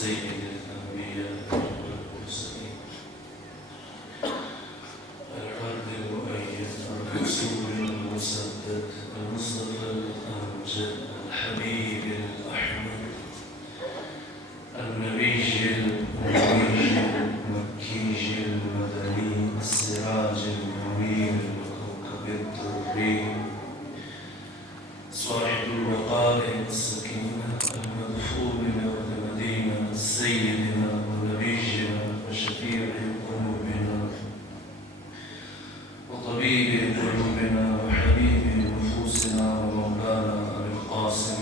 سيد الأنبياء والمرسلين العبد المؤيد الرسول المسدد المصطفى الأمجد الحبيب الأحمد النبي الأمي المكي المدني السراج المنير الكوكب الدري صاحب الوقار والسكينة المدفون بأرض مدينة سيدنا ونبينا وشفيع قلوبنا وطبيب قلوبنا وحبيب نفوسنا ومولانا أبي القاسم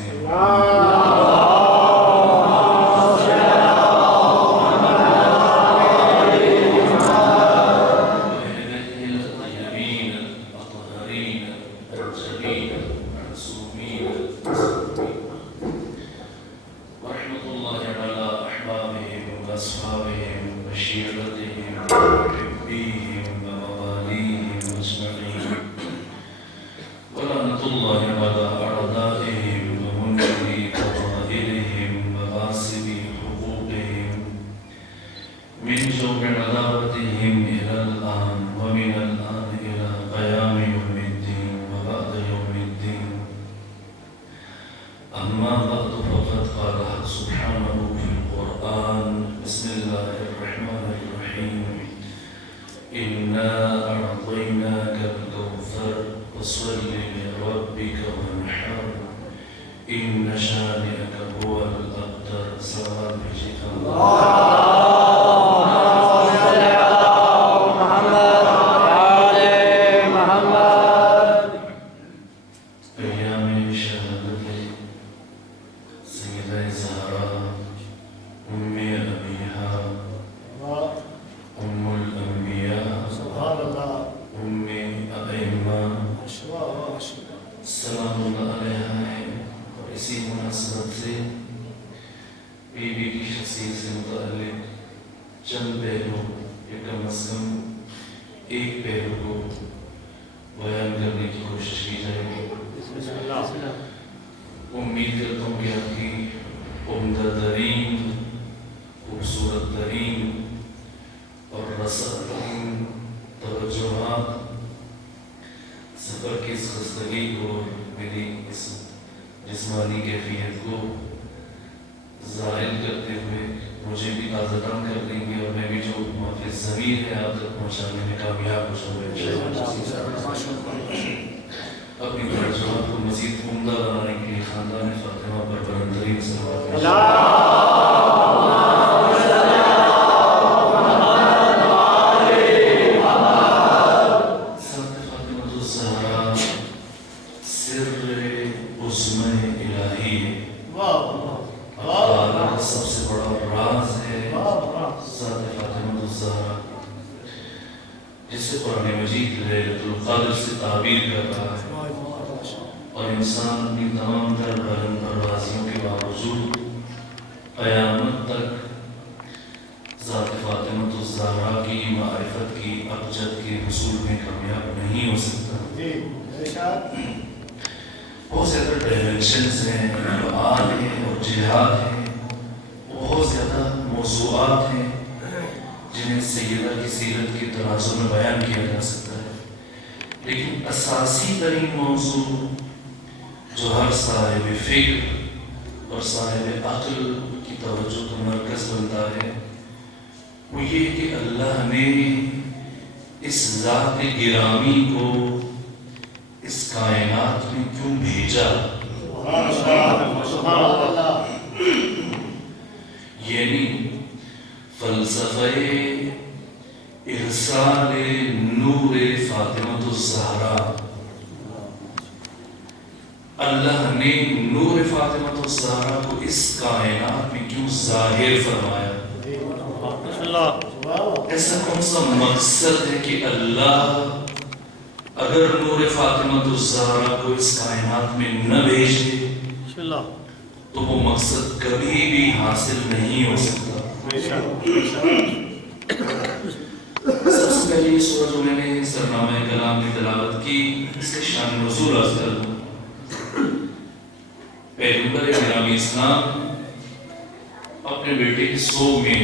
اپنے بیٹے کی سوگ میں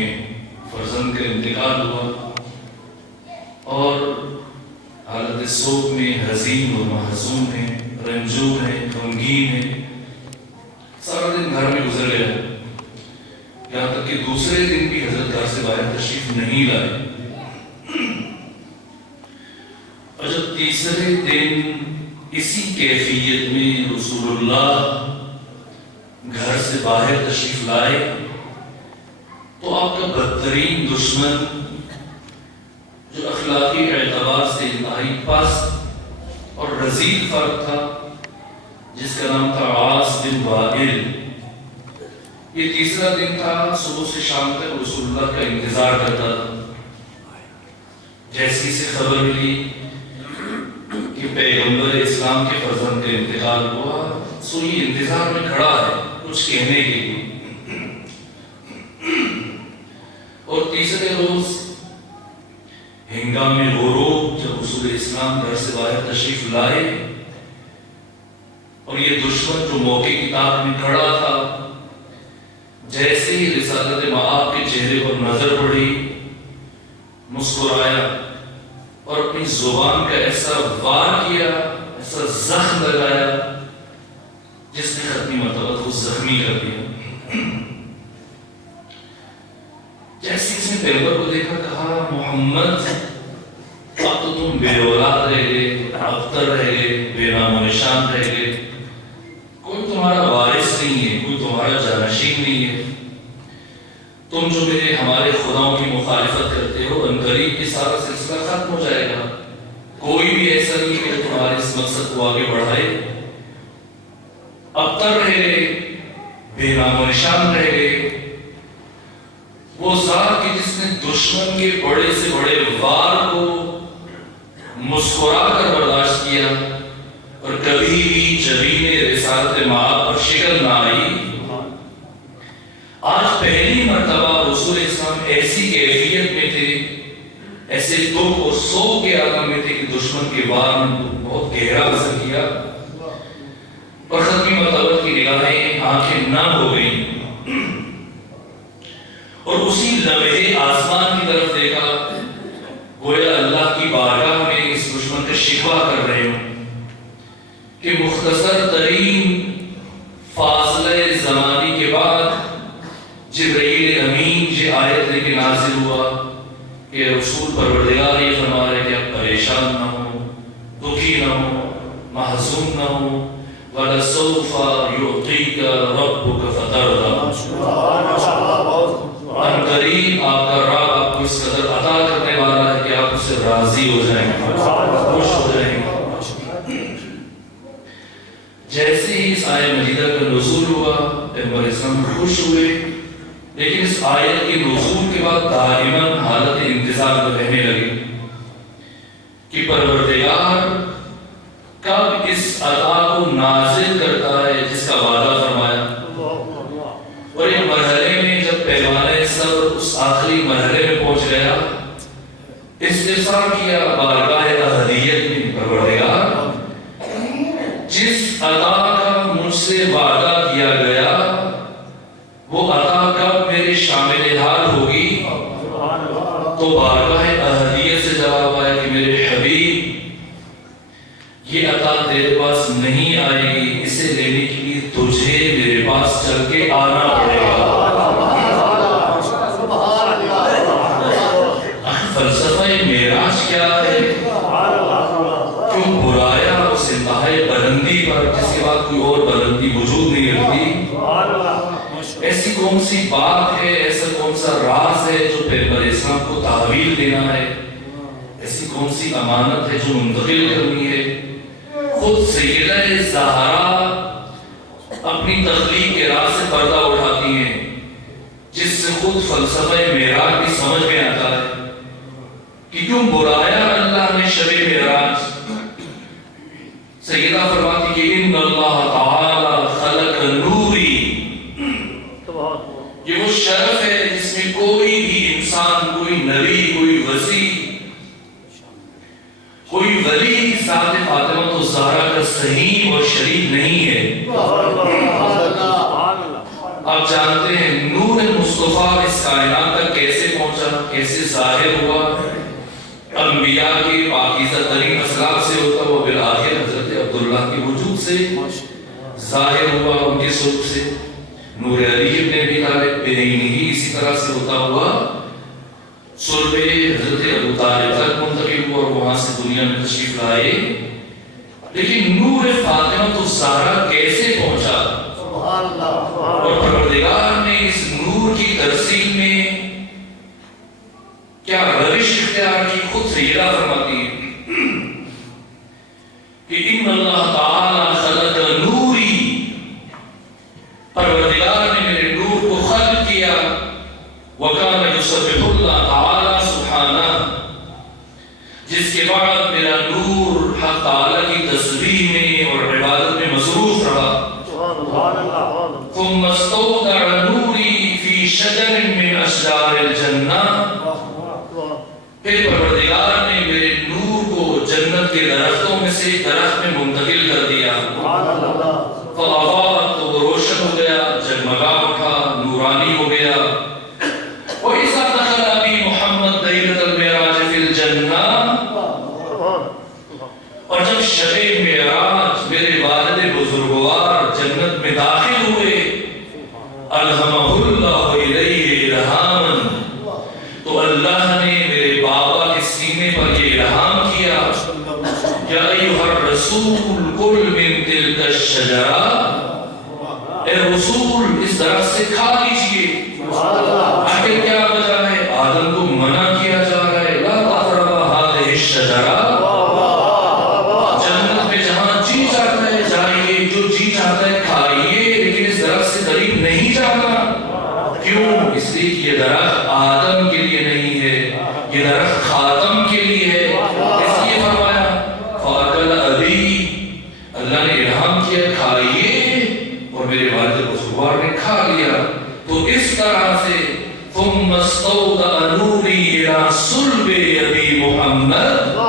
فرزند کا انتقال ہوا اور حالت سوگ میں حزین اور محزون ہے، رنجور ہے، غمگین ہے. سارا دن گھر میں گزر گیا، یہاں تک کہ دوسرے دن بھی حضرت گھر سے باہر تشریف نہیں لائے. اور جب تیسرے دن اسی کیفیت میں رسول اللہ گھر سے باہر تشریف لائے تو آپ کا بدترین دشمن جو اخلاقی اعتبار سے انتہائی پست اور رذیل فرد تھا، جس کا نام تھا عاص بن وائل، یہ تیسرا دن تھا. صبح سے شام تک رسول اللہ کا انتظار کرتا تھا. جیسی سے خبر ملی کہ پیغمبر اسلام کے فرزند کا انتقال ہوا، سو یہ انتظار میں کھڑا ہے کچھ کہنے کے لیے. اور تیسرے روز ہنگام غروب جب رسول اسلام گھر سے باہر تشریف لائے اور یہ دشمن جو موقع کتاب میں کھڑا تھا، جیسے ہی رسالت مآب کے چہرے پر نظر پڑی مسکرایا اور اپنی زبان کا ایسا وار کیا، ایسا زخم لگایا جس نے ختمی مرتبہ کو زخمی کر دیا. جیسے اس نے پیغمبر کو دیکھا کہا، محمد اب تو تم بے اولاد رہ گئے، ابتر رہ گئے، بے نام و نشان رہ گئے، کوئی تمہارا وارث نہیں ہے، کوئی تمہارا جانشین نہیں ہے. تم جو ہمارے خداؤں کی مخالفت کرتے ہو، عنقریب یہ سارا سلسلہ ختم ہو جائے گا. کوئی بھی ایسا نہیں کہ تمہارے اس مقصد کو آگے بڑھائے. ابتر رہ گئے، بے نام و نشان رہ گئے. وہ ذات کی جس نے دشمن کے بڑے سے بڑے وار کو مسکرا کر برداشت کیا اور کبھی بھی جبین رسالت مآب پر شکل نہ آئی، آج پہلی مرتبہ رسول اسلام ایسی کیفیت میں تھے، ایسے دکھ اور سوگ کے عالم میں تھے کہ دشمن کے وار نے بہت گہرا اثر کیا اور ختمی مرتبہ کی نگاہیں آنکھیں نم ہو گئیں. اور اسی لمحے آسمان کی طرف دیکھا، گویا اللہ کی بارگاہ میں اس دشمن کا شکوہ کر رہے ہوں کہ مختصر ترین فاصلے زمانی کے بعد جبرائیل امین یہ آیت لے کے نازل ہوا کہ رسول پروردگار یہ فرما رہے کہ آپ پریشان نہ ہو، دکھی نہ ہو، محزون نہ ہو. وَلَسَوْفَ يُعْطِيكَ رَبُّكَ فَتَرْضَىٰ. قریب آپ کا رب آپ کو اس قدر عطا کرنے والا ہے کہ آپ اس سے راضی ہو جائیں گے، خوش ہو جائیں گے. جیسے ہی اس آیت مجیدہ کا نزول ہوا، پیغمبر اسلام خوش ہوئے، لیکن اس آیت کے نزول کے بعد دائماً حالت انتظار میں رہنے لگے کہ پروردگار کب اس عطا کو نازل کرتا ہے جس کا وعدہ فرمایا. اور ایک مرحلے میں جب پیمانہ صبر اس آخری مرحلے میں پہنچ گیا، استفسار کیا بارگاہ احدیت میں، پروردگار جس عطا کا مجھ سے وعدہ کیا گیا وہ عطا کب میرے شامل حال ہوگی؟ تو بارگاہ احدیت سے جواب آیا کہ میرے حبیب یہ عطا تیرے پاس نہیں آئے گی، اسے لینے کے لیے تجھے میرے پاس چل کے آنا پڑے گا. فلسفہ معراج کیا ہے؟ کیوں برایا اس انتہائی بلندی پر جس کے بعد کوئی اور بلندی وجود نہیں رکھتی؟ ایسی کون سی بات ہے، ایسا کون سا راز ہے جو پیغمبر اسلام کو تحویل دینا ہے؟ ایسی کون سی امانت ہے جو منتقل کرنی ہے؟ خود سیدہ زہرا اپنی تخلیق کے راز سے پردہ اٹھاتی ہیں، جس سے خود فلسفہ معراج بھی سمجھ میں آتا ہے کہ کیوں برایا اللہ نے شب معراج. سیدہ فرماتی کہ ان اللہ تعالی خلق نوری، یہ وہ شرف ہے جس میں کوئی بھی انسان، کوئی نبی، کوئی وسیع، کوئی ولی ذات فاطمہ تو زہرا کا صحیح اور شریک نہیں ہے. آپ جانتے ہیں نور مصطفیٰ کائنات تک کیسے پہنچا، کیسے ظاہر ہوا، انبیاء کے پاکیزہ ترین اسلاف سے ہوتا ہوا بالآخر حضرت عبداللہ کے وجود سے ظاہر ہوا، ان کے صلب سے نور علی ابن ابی طالب بہینی اسی طرح سے ہوتا ہوا صلب حضرت ابو طالب تک منتقل ہوا اور وہاں سے دنیا میں تشریف لائے۔ لیکن نور فاطمہ الزہرا کیسے پہنچا، اور پروردگار نے اس نور کی ترسیل میں کیا روش اختیار کی، خود سیدہ فرماتی ہے کہ ان اللہ تعالی خلق نوری، پروردگار نے میرے نور کو خلق کیا، وَكَانَ يُسَبِّحُ اللَّهَ تعالی سبحانہ، جس کے بعد میرا نور حق تعالی کی تسبیح میں اور عبادت میں مصروف رہا۔ ثم استودع نوری فی شجر من اشجار الجنہ، پھر پروردگار نے میرے نور کو جنت کے درختوں میں سے درخت میں منتقل کر دیا، فاضاءت، تو وہ روشن ہو گیا، جگمگا اٹھا، نورانی ہو گیا۔ وَإِذَا دَخَلَ أَبِي مُحَمَّدْ لَيْلَةَ الْمِعْرَاجِ فِي الْجَنَّةِ، اور جب شب معراج میرے والد بزرگوار جنت میں داخل ہوئے، الہمہ اللہ الیہ الہاما، تو اللہ نے میرے بابا کے سینے پر یہ الہام کیا، یا ایھا الرسول کل من تلک الشجرہ، اے رسول اس درخت سے کھا لیجئے۔ آخر کیا وجہ ہے، آدم کو منع کیا جا رہا ہے، لا تقربا ہذہ الشجرہ، جنت میں جہاں جی چاہتا ہے جائیے، جو جی چاہتا ہے کھائیے، لیکن اس درخت سے قریب نہیں جانا۔ کیوں؟ اس لیے کہ یہ درخت آدم کے لیے نہیں ہے، یہ درخت خاتم کے لیے ہے۔ اس لیے فرمایا فَأَكَلَ أَبِي، اللہ نے الہام کیا کھائیے، اور میرے والد بزرگوار نے کھا لیا۔ تو اس طرح سے ثم استودع نوری الی صلب ابی محمد،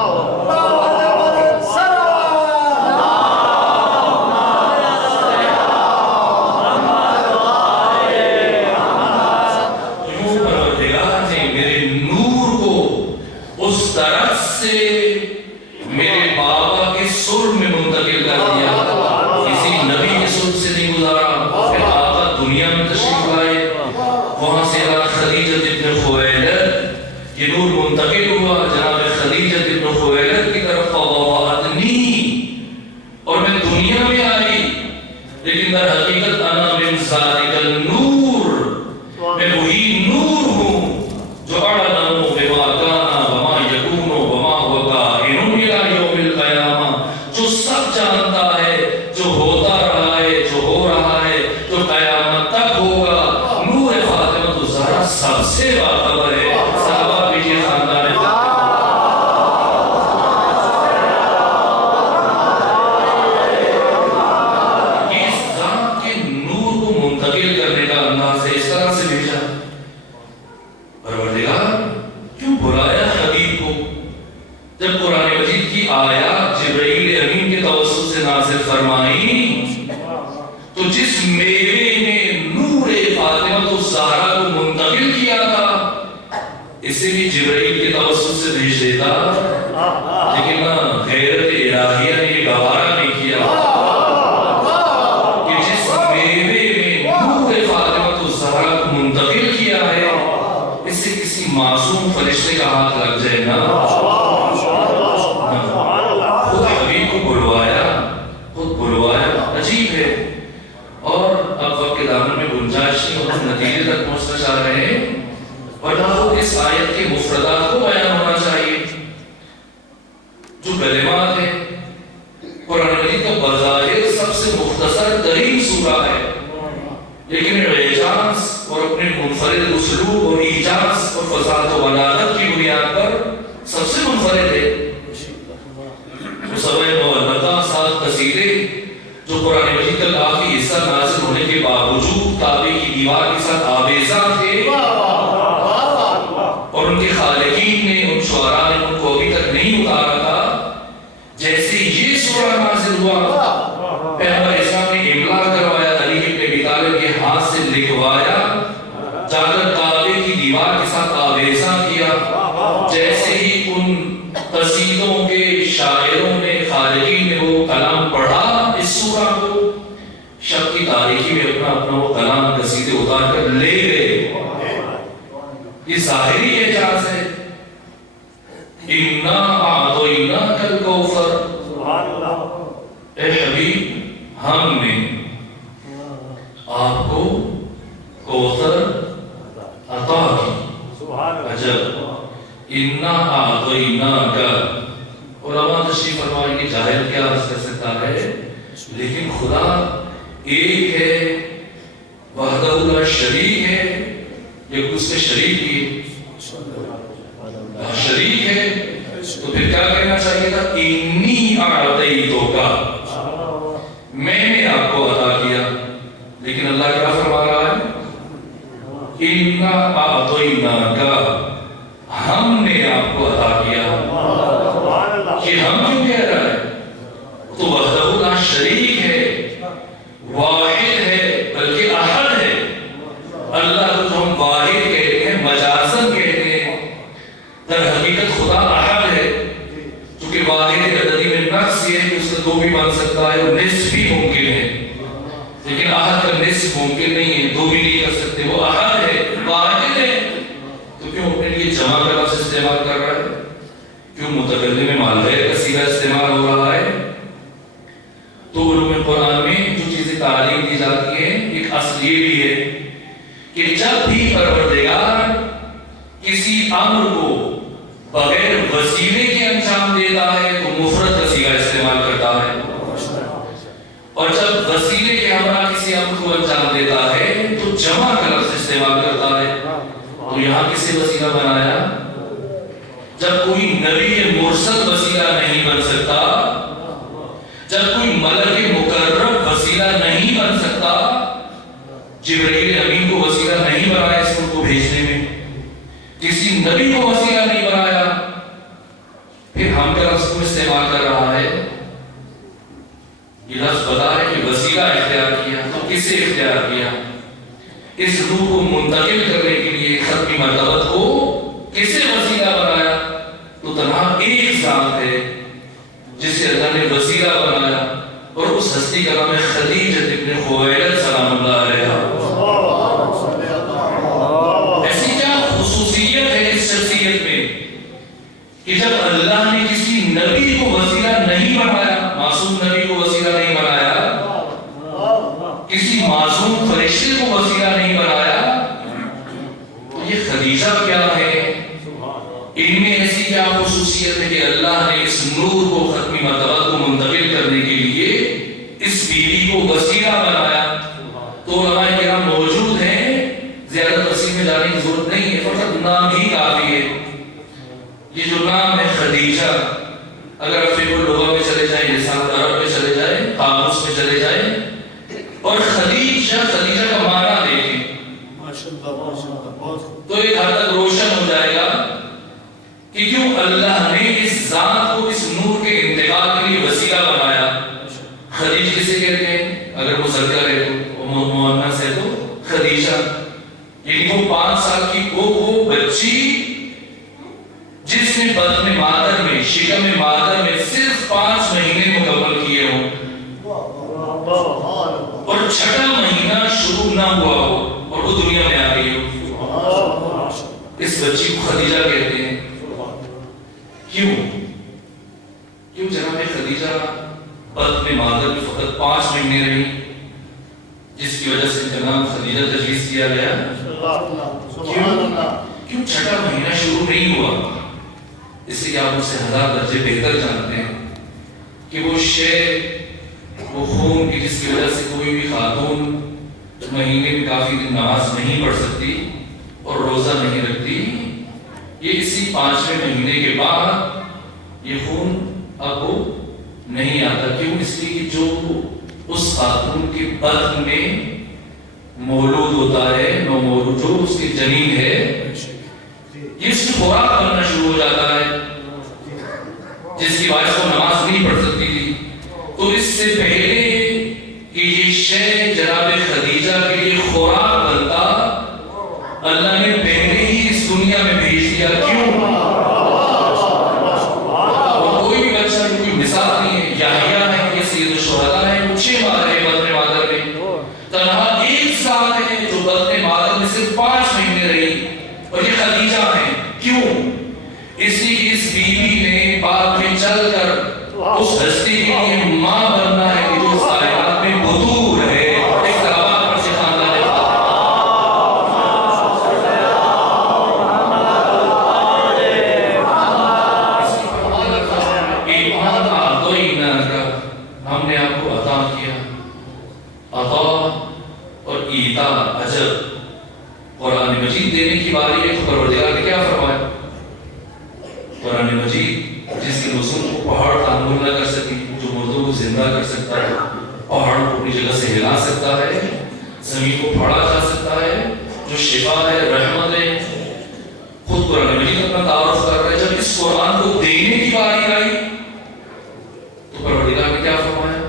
ساتھ آویزاں کیا، جیسے ہی ان قصیدوں کے شاعروں نے خارجین نے وہ کلام پڑھا اس سورہ کو، شب کی تاریکی میں اپنا اپنا وہ کلام قصیدے اتار کر لے گئے۔ یہ ظاہری اعجاز ہے۔ اِنَّا أَعْطَيْنَاكَ الْكَوْثَرَ، اے حبیب ہم نے آپ کو کوثر عطا کی۔ عجب، اِنَّا أَعْطَيْنَاكَ، علماء تشریف فرمائیں کہ جاہل کیا عرض کر سکتا ہے، لیکن خدا ایک ہے، وحدہ لا شریک ہے، یا اس کے شریک ہی شریک ہے، تو پھر کیا کہنا چاہیے تھا؟ انی اعطیتک، میں نے آپ کو عطا کیا۔ لیکن اللہ کیا فرما رہا ہے؟ انا اعطیناک، ہم نے آپ کو عطا کیا۔ کہ ہم کیوں کہہ رہا ہے؟ تو وحدہ لا شریک ہے، واحد ہے، بلکہ احد ہے۔ اللہ کو ہم واحد کہتے ہیں، مجازن کہتے ہیں، در حقیقت خدا احد ہے۔ چونکہ واحد عددی میں نقص یہ ہے کہ اس کا دو بھی بن سکتا ہے اور نصف بھی ممکن ہے، لیکن احد کا نصف ممکن نہیں ہے، دو بھی نہیں کر سکتے۔ وہ احد ہے، واحد ہے، تو کیوں اپنے لیے جمع کا لفظ استعمال کر رہا ہے؟ کیوں متکلم میں مالغیر کا صیغہ استعمال ہو رہا ہے؟ تو علوم قرآن میں جو چیزیں تعلیم دی جاتی ہیں، ایک اصل یہ بھی ہے کہ جب بھی پروردگار کسی امر کو بغیر وسیلے کے انجام دیتا ہے تو مفرد کا صیغہ استعمال کرتا ہے، اور جب وسیلے کے ہمراہ کسی امر کو انجام دیتا ہے تو جمع کا لفظ استعمال کرتا ہے۔ تو یہاں کسے وسیلہ بنایا؟ جب کوئی نبی مرسل وسیلہ نہیں بن سکتا، جب کوئی ملک مقرب وسیلہ نہیں بن سکتا، جبرائیل امین کو وسیلہ نہیں بنایا اس کو بھیجنے میں، کسی نبی کو وسیلہ نہیں بنایا، پھر ہم کا لفظ کو استعمال کر رہا ہے۔ یہ لفظ بتا ہے کہ وسیلہ اختیار کیا، تو کسے اختیار کیا؟ اس روح کو منتقل کرنے کے لیے ختمی مرتبت کو کسے وسیلہ بنایا؟ تو تنہا ایک ذات ہے جس سے اللہ نے وسیلہ بنایا، اور اس ہستی کا نام ہے خدیجہ بنت خویلد سلام اللہ علیہا۔ ایسی کیا خصوصیت ہے اس شخصیت میں کہ جب اللہ نے کسی نبی کو وسیلہ نہیں بنایا، معصوم نبی کو وسیلہ نہیں بنایا، کسی معصوم فرشتے کو وسیلہ نہیں بنایا، تو یہ خدیجہ کیا ہے؟ ان میں ایسی کیا خصوصیت ہے کہ اللہ نے اس نور کو ختمی مرتبہ کو منتقل کرنے کے لیے اس بیوی کو وسیلہ بنایا؟ تو علماء کرام موجود ہیں، زیادہ تفصیل میں جانے کی ضرورت نہیں ہے، فقط نام ہی کافی ہے۔ یہ جو نام ہے خدیجہ، اگر آپ فقہ اللغہ میں چلے جائیں، لسان عرب میں چلے جائیں، قاموس میں چلے جائیں، اور خدیجہ کا معنی دیکھیں تو ایک حد تک روشن ہو جائے گا کہ کیوں اللہ نے اس ذات کو اس نور کے انتقال کے لیے وسیلہ بنایا۔ خدیج کسے کہتے ہیں؟ اگر وہ مذکر ہے تو مؤنث ہے تو خدیجہ، یعنی وہ 5 سال کی وہ بچی جس نے بطن مادر میں، شکم مادر میں صرف 5 مہینے مکمل کیے ہوں، اور 6واں مہینہ شروع نہ ہوا ہو اور وہ دنیا میں آ گئی ہو، اس بچی کو خدیجہ کہتے ہیں۔ کیوں جناب خدیجہ بطن مادر میں فقط 5 مہینے رہی، جس کی وجہ سے ان کا نام خدیجہ تجویز کیا گیا؟ کیوں 6واں مہینہ شروع نہیں ہوا؟ اس سے آپ مجھ سے 1000 درجے بہتر جانتے ہیں کہ وہ وہ خون کی جس کی وجہ سے کوئی بھی خاتون مہینے میں کافی دن نماز نہیں پڑھ سکتی اور روزہ نہیں رکھتی، یہ اسی 5ویں مہینے کے بعد یہ خون اب نہیں آتا۔ کیوں؟ اس لیے کہ جو اس خاتون کے بطن میں مولود ہوتا ہے، نو مولود جو اس کی جنین ہے، یہ اس کی خوراک بننا شروع ہو جاتا ہے، جس کی باعث وہ نماز نہیں پڑھ سکتی تھی۔ تو اس سے پہلے کہ یہ شے جناب خدیجہ کے لیے خوراک بنتا، اللہ نے پہلے ہی اس دنیا میں بھیج دیا. کیوں؟ اور کوئی بھی بچہ کوئی مثال نہیں ہے. یحییٰ ہے، یہ سید الشہداء ہے، وہ 6 ماہ رہے بطن مادر میں. تنہا ایک ذات ہے جو بطن مادر میں صرف 5 مہینے رہی، اور یہ خدیجہ ہے. کیوں؟ اس لیے اس بیوی نے بعد میں چل کر اس ہستی کے لیے ماں بننا ہے کہ جو کائنات میں بطور ہے. ایک کلمات پر سے خاندان ہے. ایمان آتوئینا کا ہم نے آپ کو عطا کیا. عطا اور ایتا عجب. قرآن مجید دینے کی باری ہے تو پروردگار نے کیا فرمایا؟ قرآن مجید جس کے رسول کو پہاڑ تعمل نہ کر سکتی، جو مردوں کو زندہ کر سکتا ہے، پہاڑوں کو اپنی جگہ سے ہلا سکتا ہے، زمین کو پھاڑا جا سکتا ہے، جو شفا ہے، رحمت ہے، خود قرآن مجید اپنا تعارف کر رہا ہے. جب اس قرآن کو دینے کی باری آئی تو پروردگار نے کیا فرمایا؟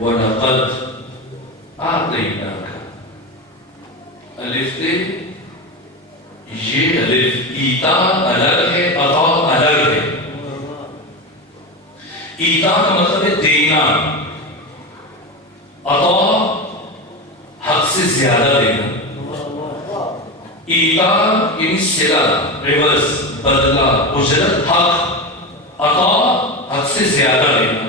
وَلَقَدْ آتَيْنَاكَ. الف دے، یہ الف ایتا الگ ہے، عطا الگ ہے. ایتا کا مطلب ہے دینا، عطا حق سے زیادہ دینا. ایتا یعنی صلہ، ریورس، بدلہ، اجرت، حق. عطا حق سے زیادہ دینا.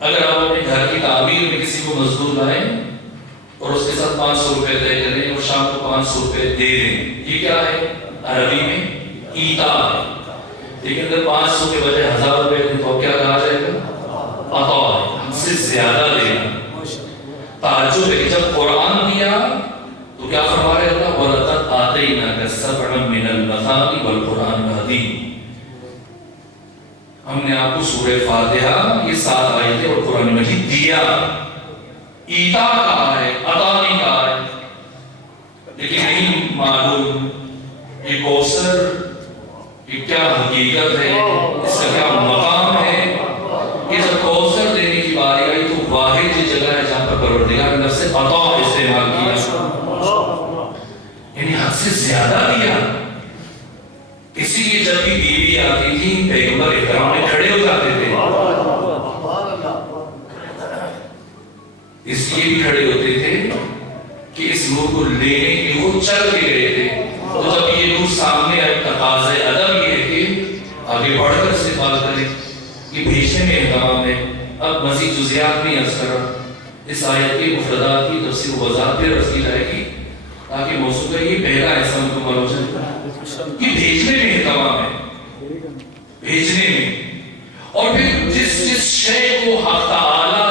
اگر آپ اپنے گھر کی تعمیر میں کسی کو مزدور لائیں اور اس کے ساتھ 500 روپے طے کریں اور شام کو 500 روپے دے دیں، یہ کیا ہے؟ عربی میں ایتا ہے. لیکن اگر 500 کے بجائے 1000 روپے دیں تو کیا کہا جائے گا؟ عطا ہے، ہم سے زیادہ دینا. تعجب ہے کہ جب قرآن دیا تو کیا فرما رہے اللہ؟ وَلَقَدْ آتَيْنَاكَ سَبْعًا مِنَ الْمَثَانِ وَالْقُرْآنِ الْعَظِيمِ. ہم نے آپ کو سورہ فاتحہ یہ 7 آیتیں اور قرآن مجید دیا. ایتا کہا ہے، عطا نہیں کہا ہے. لیکن نہیں معلوم یہ کوثر یہ کیا حقیقت ہے، اس کا کیا مقام ہے. یہ جب کوثر دینے کی باری آئی تو واحد یہ جگہ ہے جہاں پر پروردگار نے لفظ عطا استعمال کیا، یعنی حد سے زیادہ دیا. اسی لیے جب بھی بیوی آتی تھی پیغمبر احترام میں کھڑے ہو جاتے تھے. اس لیے بھی کھڑے ہوتے تھے کہ اس نور کو لینے کے لیے وہ چل کے گئے تھے. تو جب یہ نور سامنے آئے تقاضۂ ادب یہ ہے کہ آگے بڑھ کر استقبال کریں. یہ بھیجنے میں اہتمام ہے. اب مزید جزیات نہیں عرض کر رہا. اس آیت کے مفردات کی تفسیر وضاحت پہ عرض کی جائے گی تاکہ موضوع کا یہ پہلا ایسا مکمل ہو جائے. یہ بھیجنے میں اہتمام ہے، بھیجنے میں. اور پھر جس شے کو حق تعالی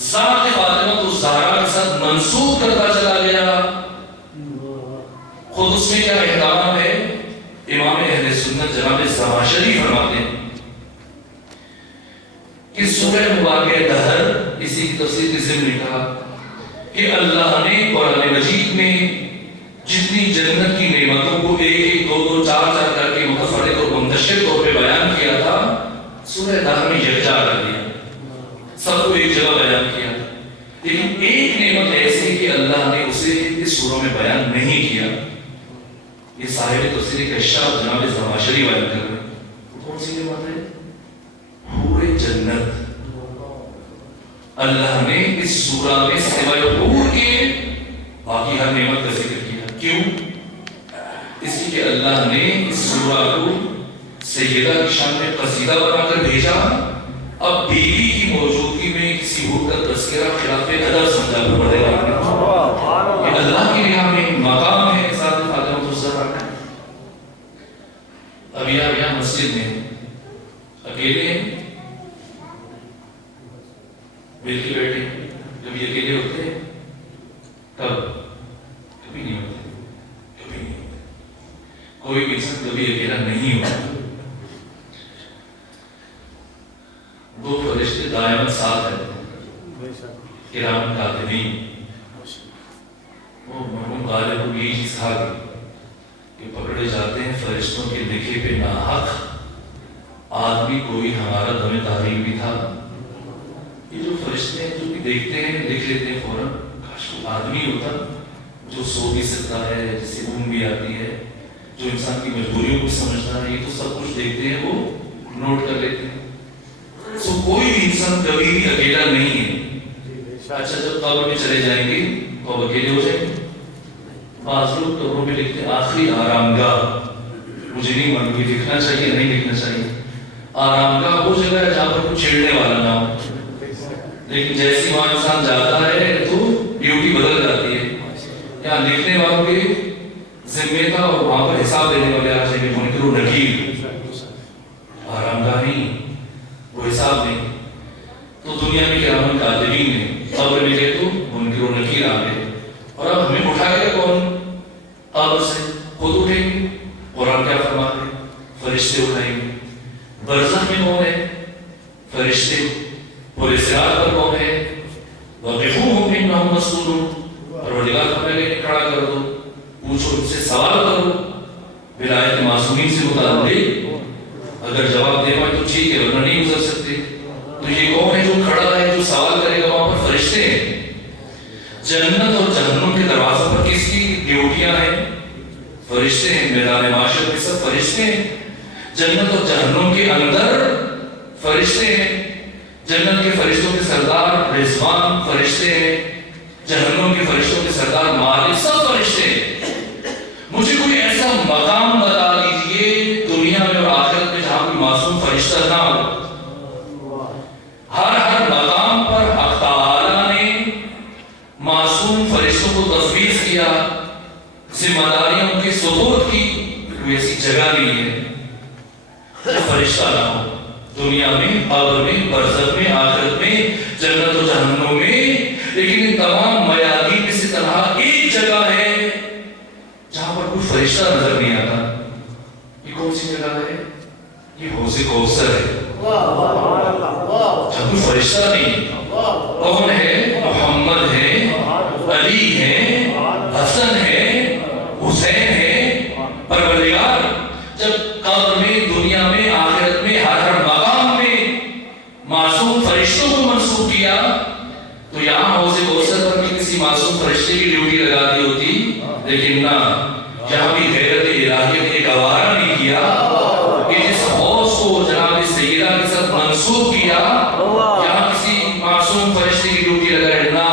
ذات فاطمہ تو زہرا کے ساتھ منسوب کرتا چلا گیا، خود اس میں کیا اہتمام ہے. امام اہل سنت جناب زمخشری فرماتے ہیں کہ سورہ مبارکہ دہر، اسی کی تفسیر کے ضمن نے کہا کہ اللہ نے قرآن مجید میں جتنی جنت کی نعمتوں کو 1 1 2 2 4 4 کر کے متفرق اور منتشر طور پہ بیان کیا تھا، سورہ دہر میں یکجا کر دیا، سب کو ایک جگہ بیان کیا. لیکن ایک نعمت ایسی کہ اللہ نے اسے اس سورہ میں بیان نہیں کیا. یہ صاحب تفسیر کشاف جناب زمخشری بیان کر رہے ہیں. کون سی نعمت ہے؟ حور جنت. اللہ نے اس سورہ میں سوائے حور کے باقی ہر نعمت کا ذکر کیا. کیوں؟ اس لیے کہ اللہ نے اس سورہ کو سیدہ کی شان میں قصیدہ بنا کر بھیجا. اب بیوی کی موجودگی میں کسی حور کا تذکرہ خلاف ادب سمجھا پروردگار نے. یہ اللہ کی نگاہ میں مقام ہے ذات فاطمہ الزہرا کا. ابھی آپ یہاں مسجد میں اکیلے ہیں، مل کے بیٹھے. کبھی اکیلے ہوتے ہیں؟ کبھی نہیں ہوتے. کبھی نہیں ہوتے. کوئی بھی انسان کبھی اکیلا نہیں ہوتا. 2 فرشتے دائماً ساتھ رہتے ہیں، کرام کاتبین. وہ مرحوم غالب کو یہی چیز کہا گئی کہ پکڑے جاتے ہیں فرشتوں کے لکھے پہ ناحق. آدمی کوئی ہمارا دم تحریر بھی تھا. یہ جو فرشتے ہیں جو بھی دیکھتے ہیں لکھ لیتے ہیں فوراً. کاش کوئی آدمی ہوتا جو سو بھی سکتا ہے، جسے اونگ بھی آتی ہے، جو انسان کی مجبوریوں کو سمجھتا ہے، یہ تو سب کچھ دیکھتے ہیں، وہ نوٹ کر لیتے ہیں۔ سو کوئی بھی انسان کبھی بھی اکیلا نہیں ہے۔ اچھا جب قبر میں چلے جائیں گے تو اب اکیلے ہو جائیں گے؟ بعض لوگ قبروں میں لکھتے ہیں آخری آرام گاہ، مجھے نہیں معلوم یہ لکھنا چاہیے نہیں لکھنا چاہیے۔ آرام گاہ وہ جگہ ہے جہاں پر کوئی چھیڑنے والا نہ ہو، لیکن جیسے وہاں انسان جاتا ہے تو ڈیوٹی بدل جاتی ہے، یہاں لکھنے والوں کے ذمے کا اور وہاں پر حساب دینے والے آ جائیں گے منکر و نکیر۔ آرام گاہ نہیں، وہ حساب نہیں۔ تو دنیا میں کرام کاتبین ہے، قبر میں گئے تو منکر و نکیر آ گئے، اور اب ہمیں اٹھائے گا کون؟ قبر سے خود اٹھیں گے۔ قرآن کیا فرماتے ہیں؟ فرشتے اٹھائیں گے۔ برزخ میں کون ہے؟ فرشتے۔ پورے صراط پر کون ہے؟ وقفوہم انہم مسئولون۔ پروردگار فرمائے گا کھڑا کر دو، پوچھو ان سے سوال کرو ولایت معصومین سے متعلق، اگر جواب دے پائے تو ٹھیک ہے ورنہ نہیں گزر سکتے۔ تو یہ کون ہے جو کھڑا ہے، جو سوال کرے گا؟ وہاں پر فرشتے ہیں۔ جنت اور جہنم کے دروازوں پر کس کی ڈیوٹیاں ہیں؟ فرشتے ہیں۔ میدان معاشر میں سب فرشتے ہیں۔ جنت اور جہنم کے اندر فرشتے ہیں۔ جنت کے فرشتوں کے سردار رضوان فرشتے ہیں، جہنم کے فرشتوں کے سردار مالک سب فرشتے ہیں۔ مجھے کوئی ایسا مقام بتا دیجئے دنیا میں اور آخرت میں جہاں کوئی معصوم فرشتہ نہ ہو۔ ہر مقام پر حق تعالیٰ نے معصوم فرشتوں کو تفویض کیا، ذمہ داریاں ان کے سپرد کی۔ کوئی ایسی جگہ نہیں ہے جو فرشتہ نہ ہو، دنیا میں، قبر میں، برزخ میں، آخرت میں، جنت و جہنم میں۔ لیکن ان تمام میادین میں سے تنہا ایک جگہ ہے جہاں پر کوئی فرشتہ نظر نہیں آتا۔ یہ کون سی جگہ ہے؟ یہ حوض کوثر ہے، جہاں کوئی فرشتہ نہیں۔ کون ہے؟ محمد ہے، علی ہے، حسن ہے، حسین ہے۔ پروردگار جب قبر میں، دنیا میں، آخرت میں، ہر مقام میں معصوم فرشتوں کو منسوب کیا، تو یہاں حوض کوثر پر بھی کسی معصوم فرشتے کی ڈیوٹی لگا دی ہوتی، لیکن نہ، یہاں بھی غیرت الہیت نے گوارا نہیں کیا کہ جس حوض کو جناب سیدہ کے ساتھ منسوب کیا، یہاں کسی معصوم فرشتے کی ڈیوٹی لگائے۔ نہ،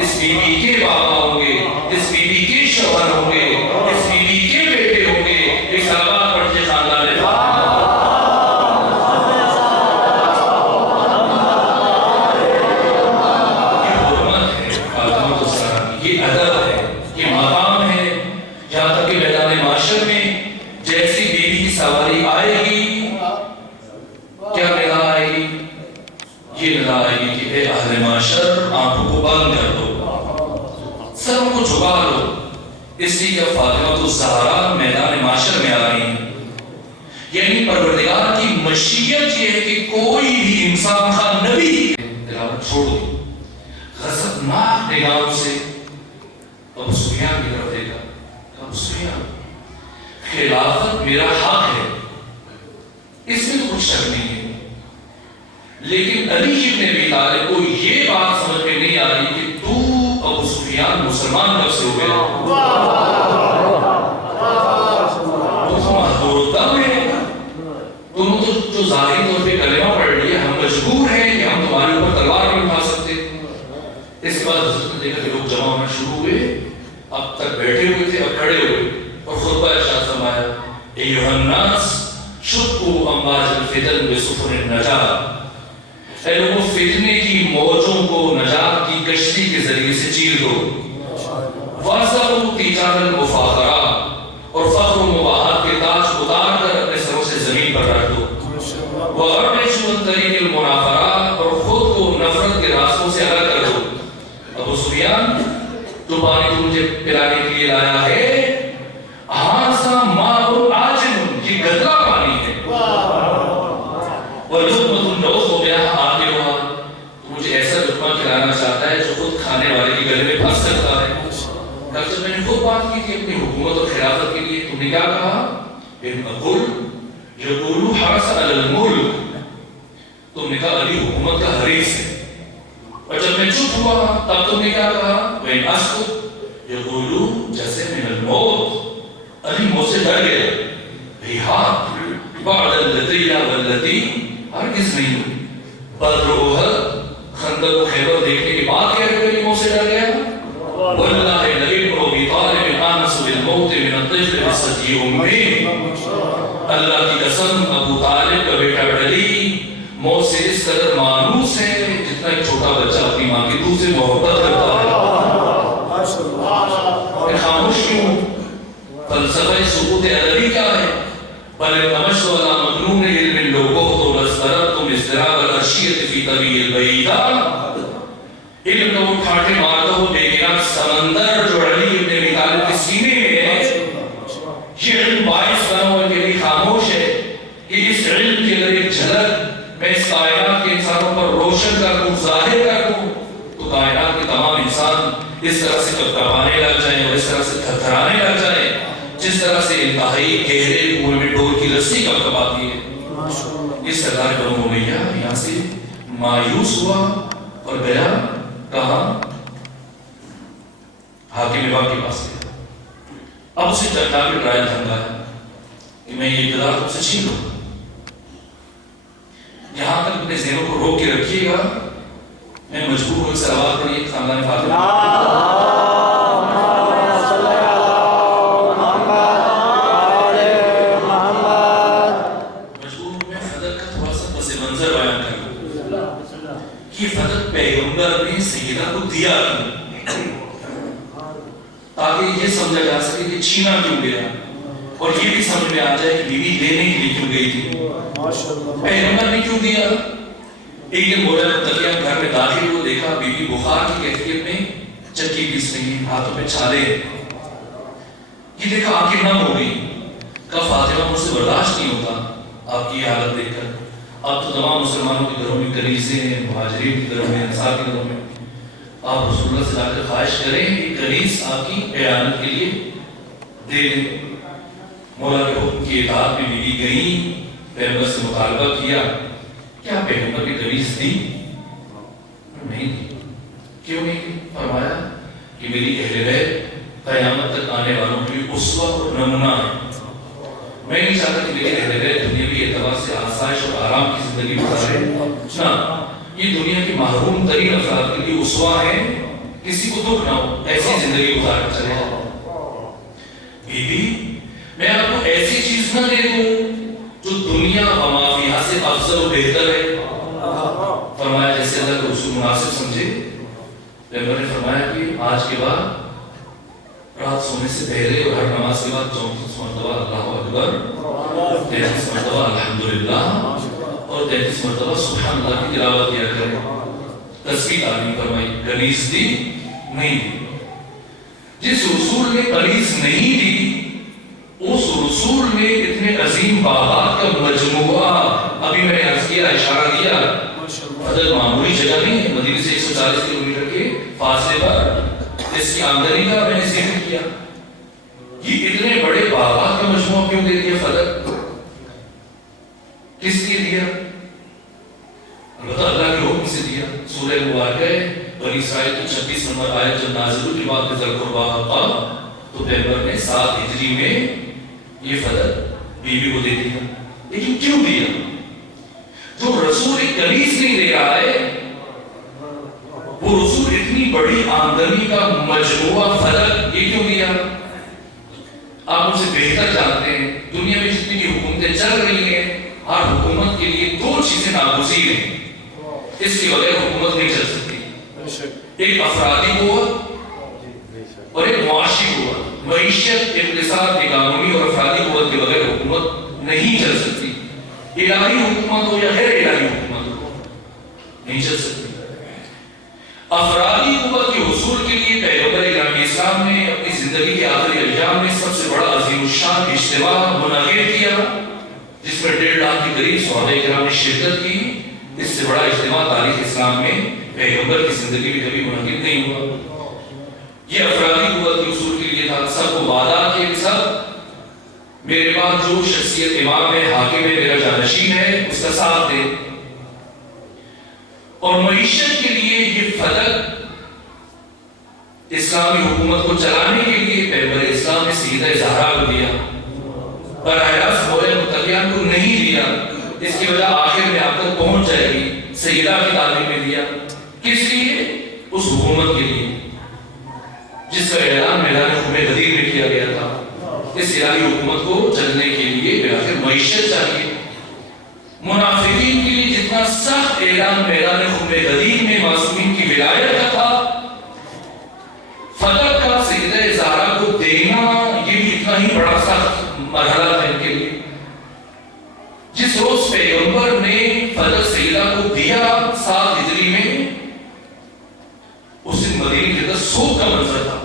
اس بی بی کے بابا ہوں گے، اس بی بی کے شوہر ہوں گے، اس بی بی کے بیٹے ہوں گے، ایک سلامات پڑھتے خاندان ہے۔ یہ حرمت ہے، فاطمہ الزہرا، یہ ادب ہے، یہ مقام ہے، جہاں تک کہ میدان معاشر میں جیسی بیوی کی سواری آئے گی، کیا ندا آئے گی؟ یہ ندا آئے گی کہ اے اہل معاشر، آنکھوں کو بند کر دو، سر کو جھکا دو، اس لیے کہ فاطمہ الزہرا میدان معاشر میں آ رہی ہیں۔ یعنی پروردگار کی مشیت یہ ہے کہ کوئی بھی انسان خواہ نبی تلاوت چھوڑ دو، غضبناک نگاہوں سے ابو سفیان کی طرف دیکھا۔ ابو سفیان، خلافت میرا حق ہے، اس میں تو کچھ شک نہیں ہے، لیکن علی ابن ابی طالب کو یہ بات سمجھ میں نہیں آ رہی کہ تو ابو سفیان مسلمان کب سے ہو گیا؟ تو محضور الدم ہے، تم تو جو ظاہری طور پہ کلمہ پڑھ لیا، ہم مجبور ہیں کہ ہم تمہارے اوپر تلوار نہیں اٹھا سکتے۔ اس کے بعد حضرت نے دیکھا کہ لوگ جمع ہونا شروع ہوئے، اب تک بیٹھے ہوئے تھے، اب کھڑے ہوئے، اور خطبہ ارشاد فرمایا، ایھا الناس شقوا امواج الفتن بسفن النجات، اے لوگوں فتنے کی موجوں کو نجات کی کشتی کے ذریعے سے چیر دو، وَاسَرُوا تِجَارَ الْمُفَاخَرَاتِ، اور فخر و مباحات کے تاج اتار کر اپنے سروں سے زمین پر رکھ دو، وَغَرِّشُوا عَنْ طَرِيقِ الْمُنَافَرَاتِ، اور خود کو نفرت کے راستوں سے الگ کر دو۔ ابو سفیان، جو پانی تو مجھے پلانے کے لیے لایا ہے، ہاذا ماء عاجن، یہ گدلا پانی ہے، وَلُقْمَةٌ لَوْثُ بِهَا آخِرُهَا، تو مجھے ایسا لقمہ کھلانا چاہتا ہے جو خود کھانے والے کے گلے میں پھنس سکتا ہے۔ کل جب میں نے خود بات کی تھی اپنی حکومت اور خلافت کے لیے، تم نے کیا کہا؟ ان اقول یقول حرس علی الملک، تم نے کہا علی حکومت کا حریص ہے، اور جب میں چپ ہوا تب تم نے کیا کہا؟ وَإِنْ أَسْكُتْ یقولون جیسے من الموت، علی موت سے ڈر گیا. بھئی ہاں بعد الذی یا والذی ہرگز نہیں. بدر احد خندق و خیبر دیکھنے کے بعد کیا کہ علی موت سے ڈر گیا. واللہ لئن ابی طالب آنس بالموت من الطفل بصدی امہ، اللہ کی قسم ابو طالب کا بیٹا علی موت سے اس قدر مانوس ہے جتنا ایک چھوٹا بچہ اپنی ماں کے دودھ سے محبت کرتا ہے. خاموش کیوں؟ فلسفہ سقوط ادبی کیا ہے؟ بل تمشت على مجنون علم لو بغض لاستردتم اضطراب العشیة فی طویل البعیدہ. علم کا وہ ٹھاٹھے مارتا ہو بے گناہ سمندر جو علی ابن ابی طالب کے سینے میں ہے، یہ علم باعث بنا ہوا کہ علی خاموش ہے کہ اس علم کی اگر ایک جھلک میں اس کائنات کے انسانوں پر روشن کر دوں، ظاہر کر دوں، تو کائنات کے تمام انسان اس طرح سے کبکبانے لگ جائیں اور اس طرح سے تھرتھرانے لگ جائیں جس طرح سے انتہائی گہرے کنویں میں ڈور کی رسی کبکباتی ہے. اس سردار بنو امیہ یہاں سے مایوس ہوا اور گیا کہاں؟ حاکم باغ کے پاس گیا. اب اسے جا کے ڈرائل دھمکایا کہ میں یہ اقتدار تم سے چھین لوں. یہاں تک اپنے ذہنوں کو روک کے رکھیے گا. میں مجبور ہوں سے آواز پڑی خاندان فاطمہ پیغمبر نے سیدہ کو دیا تاکہ یہ سمجھا جا سکے کہ چھینا کیوں گیا اور یہ بھی سمجھ میں آ جائے کہ بیوی لینے کے لیے کیوں گئی تھی. پیغمبر نے کیوں دیا؟ ایک دن مولا تقیہ گھر میں داخل ہو، دیکھا بیوی بخار کی کیفیت میں چکی پیس رہی ہے، ہاتھوں پہ چھالے. یہ دیکھا آنکھیں نم ہو گئی. کہا فاطمہ مجھ سے برداشت نہیں ہوتا آپ کی حالت دیکھ کر. اب تو تمام مسلمانوں کے گھروں میں کنیزیں ہیں، مہاجرین کے گھروں میں، انصار کے گھروں میں. آپ رسول اللہ سے جا کر خواہش کریں کہ کنیز آپ کی اعانت کے لیے دے دیں. مولا کے حکم کی اطاعت میں بیوی گئی، پیغمبر سے مطالبہ کیا. کیا پیغمبر کی کنیز دی؟ نہیں دی. کیوں نہیں دی؟ فرمایا کہ میری اہل بیت قیامت تک آنے والوں کے لیے اسوہ اور نمونہ ہے. میں نہیں چاہتا کہ میرے اہل بیت دنیاوی اعتبار سے آسائش اور آرام کی زندگی گزارے. نہ، یہ دنیا کی محروم ترین افراد کے لیے اسوہ ہیں. کسی کو دکھ نہ ہو، ایسی زندگی گزار کر چلے. بیوی میں آپ کو ایسی چیز نہ دے دوں جو دنیا و ما فیہا سے افضل و بہتر ہے. فرمایا جیسے اللہ کا رسول مناسب سمجھے. پیغمبر نے فرمایا کہ آج کے بعد رات سونے سے پہلے اور ہر نماز کے بعد 34 مرتبہ اللہ اکبر، 33 مرتبہ الحمدللہ اور 33 مرتبہ سبحان اللہ کی تلاوت کیا کریں. تسبیح تعلیم فرمائی. کنیز دی؟ نہیں دی. جس رسول نے کنیز نہیں دی اس رسول میں اتنے عظیم باغات کا مجموعہ، ابھی میں نے عرض کیا، اشارہ دیا، حضرت معمولی جگہ نہیں ہے. مدینے سے 140 کلومیٹر کے فاصلے پر اس کی آمدنی کا میں نے ذکر کیا. یہ اتنے بڑے باغات کا مجموعہ کیوں دے دیا فضل؟ کس لیے دیا؟ البتہ اللہ کے حکم سے دیا. سورہ مبارکہ بنی اسرائیل کی 26 نمبر آیت جب نازل ہوئی کے بعد ذل قربا حقا، تو پیغمبر نے 7 ہجری میں یہ فضل بیوی کو دے دیا. لیکن کیوں دیا؟ جو رسول ایک کنیز نہیں دے رہا ہے، وہ رسول اتنی بڑی آمدنی کا مجموعہ فضل یہ کیوں دیا؟ آپ مجھ سے بہتر جانتے ہیں دنیا میں جتنی بھی حکومتیں چل رہی ہیں، ہر حکومت کے لیے 2 چیزیں ناگزیر ہیں. اس کے بغیر حکومت نہیں چل سکتی. ایک افرادی قوت اور ایک معاشی قوت. معیشت، اقتصاد، اکانومی اور افرادی قوت کے بغیر حکومت نہیں چل سکتی. الہی حکومت ہو یا غیر الہی حکومت ہو، نہیں چل سکتی. افرادی قوت کے حصول کے لیے پیغمبر اکرام اسلام نے اپنی زندگی کے آخری ایام میں سب سے بڑا عظیم الشان اجتماع منعقد کیا، جس میں 1.5 لاکھ کے قریب صحابہ کرام نے شرکت کی. اس سے بڑا اجتماع تاریخ اسلام میں پیغمبر کی زندگی میں کبھی منعقد نہیں ہوا. یہ افرادی قوت کے حصول کے لیے تھا. سب کو وعدہ کہ سب میرے بعد جو شخصیت امام ہے، حاکم ہے، میرا جانشین ہے، اس کا ساتھ دے. اور معیشت کے لیے یہ فلک اسلامی حکومت کو چلانے کے لیے پیغمبر اسلام نے سیدہ زہرا کو دیا، براہ راست مولا متقیان کو نہیں دیا۔ اس کی وجہ آخر میں آپ تک پہنچ جائے گی۔ سیدہ کی تعلیم میں دیا، کس لیے؟ اس حکومت کے لیے جس کا اعلان میدان خم غدیر میں کیا گیا تھا۔ اس الہی حکومت کو چلنے کے لیے بالآخر معیشت چاہیے۔ منافقین کے لیے جتنا سخت اعلان میدان خم غدیر میں معصومین کی ولایت کا تھا، فتح کا سیدہ زہرا کو دینا یہ بھی اتنا ہی بڑا سخت مرحلہ تھا ان کے لیے۔ جس روز پیغمبر نے فتح سیدہ کو دیا 7 ہجری میں، اس دن مدینے کے اندر سوگ کا منظر تھا۔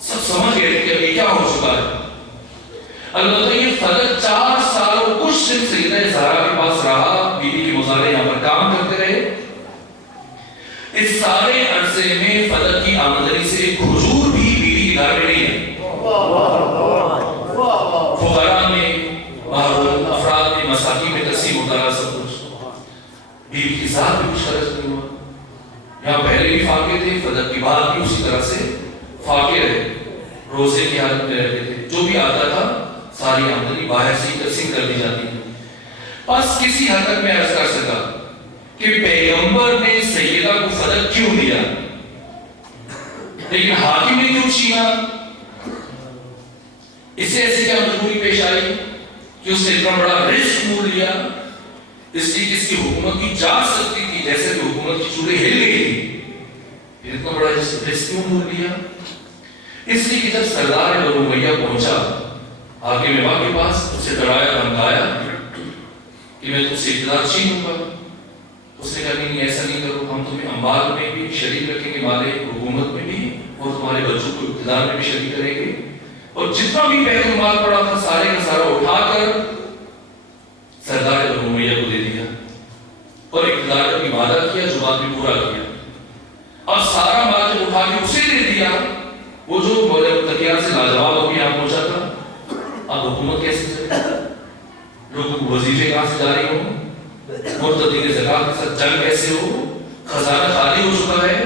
سب سمجھ گئے کہ اب یہ کیا ہو چکا ہے۔ البتہ یہ فتح 4 سال اور کچھ دن سیدہ زہرا کے پاس رہا، بیوی کے مظاہرے یہاں پر کام کرتے رہے۔ اس سارے عرصے میں فتح کی آمدنی سے ایک کھجور بھی بیوی کے گھر میں نہیں ہے۔ فقراء میں، محروم افراد میں، مساکین میں تقسیم ہوتا رہا سب کچھ۔ بیوی کے ساتھ بھی کچھ خرچ نہیں ہوا۔ یہاں پہلے بھی فاقے تھے، فتح کی بعد بھی اسی طرح سے فاقے رہے، روزے کی حالت میں رہتے تھے۔ جو بھی آتا تھا ساری آمدنی باہر سے تقسیم کر دی جاتی ہے۔ بس کسی حد تک میں عرض کر سکا کہ پیغمبر نے سیدہ کو فتح کیوں دیا، لیکن حاکم نے کیوں چھینا؟ اسے ایسے کیا مجبوری پیش آئی کہ اس نے اتنا بڑا رسک مول لیا؟ اس لیے کہ اس کی حکومت کی جا سکتی تھی، جیسے کہ حکومت کی چوڑی ہل گئی تھی، پھر اتنا بڑا رسک کیوں مول لیا؟ اس لیے کہ جب سردار بنو امیہ پہنچا حاکم وقت کے پاس، اس سے ڈرایا دھمکایا کہ میں تم سے اقتدار چھینوں گا۔ اس نے کہا نہیں ایسا نہیں کرو، ہم تمہیں اموال میں بھی شریک رکھیں گے، مال حکومت میں بھی، اور تمہارے بچوں کو اقتدار میں بھی شریک کریں گے، اور جتنا بھی بیت المال پڑا تھا سارے کا سارا اٹھا کر سردار بنو امیہ کو دے دیا، اور اقتدار کا بھی وعدہ کیا، جو بات بھی پورا کیا۔ اب سارا مال جب اٹھا کے اسے دے دیا، وہ جو مولا متقیان سے لاجواب ہو کے یہاں پہنچا تھا، اب حکومت کیسے چلے؟ لوگوں کو وظیفے کہاں سے جاری ہو؟ مرتدین زکات کے ساتھ جنگ کیسے ہو؟ خزانہ خالی ہو چکا ہے،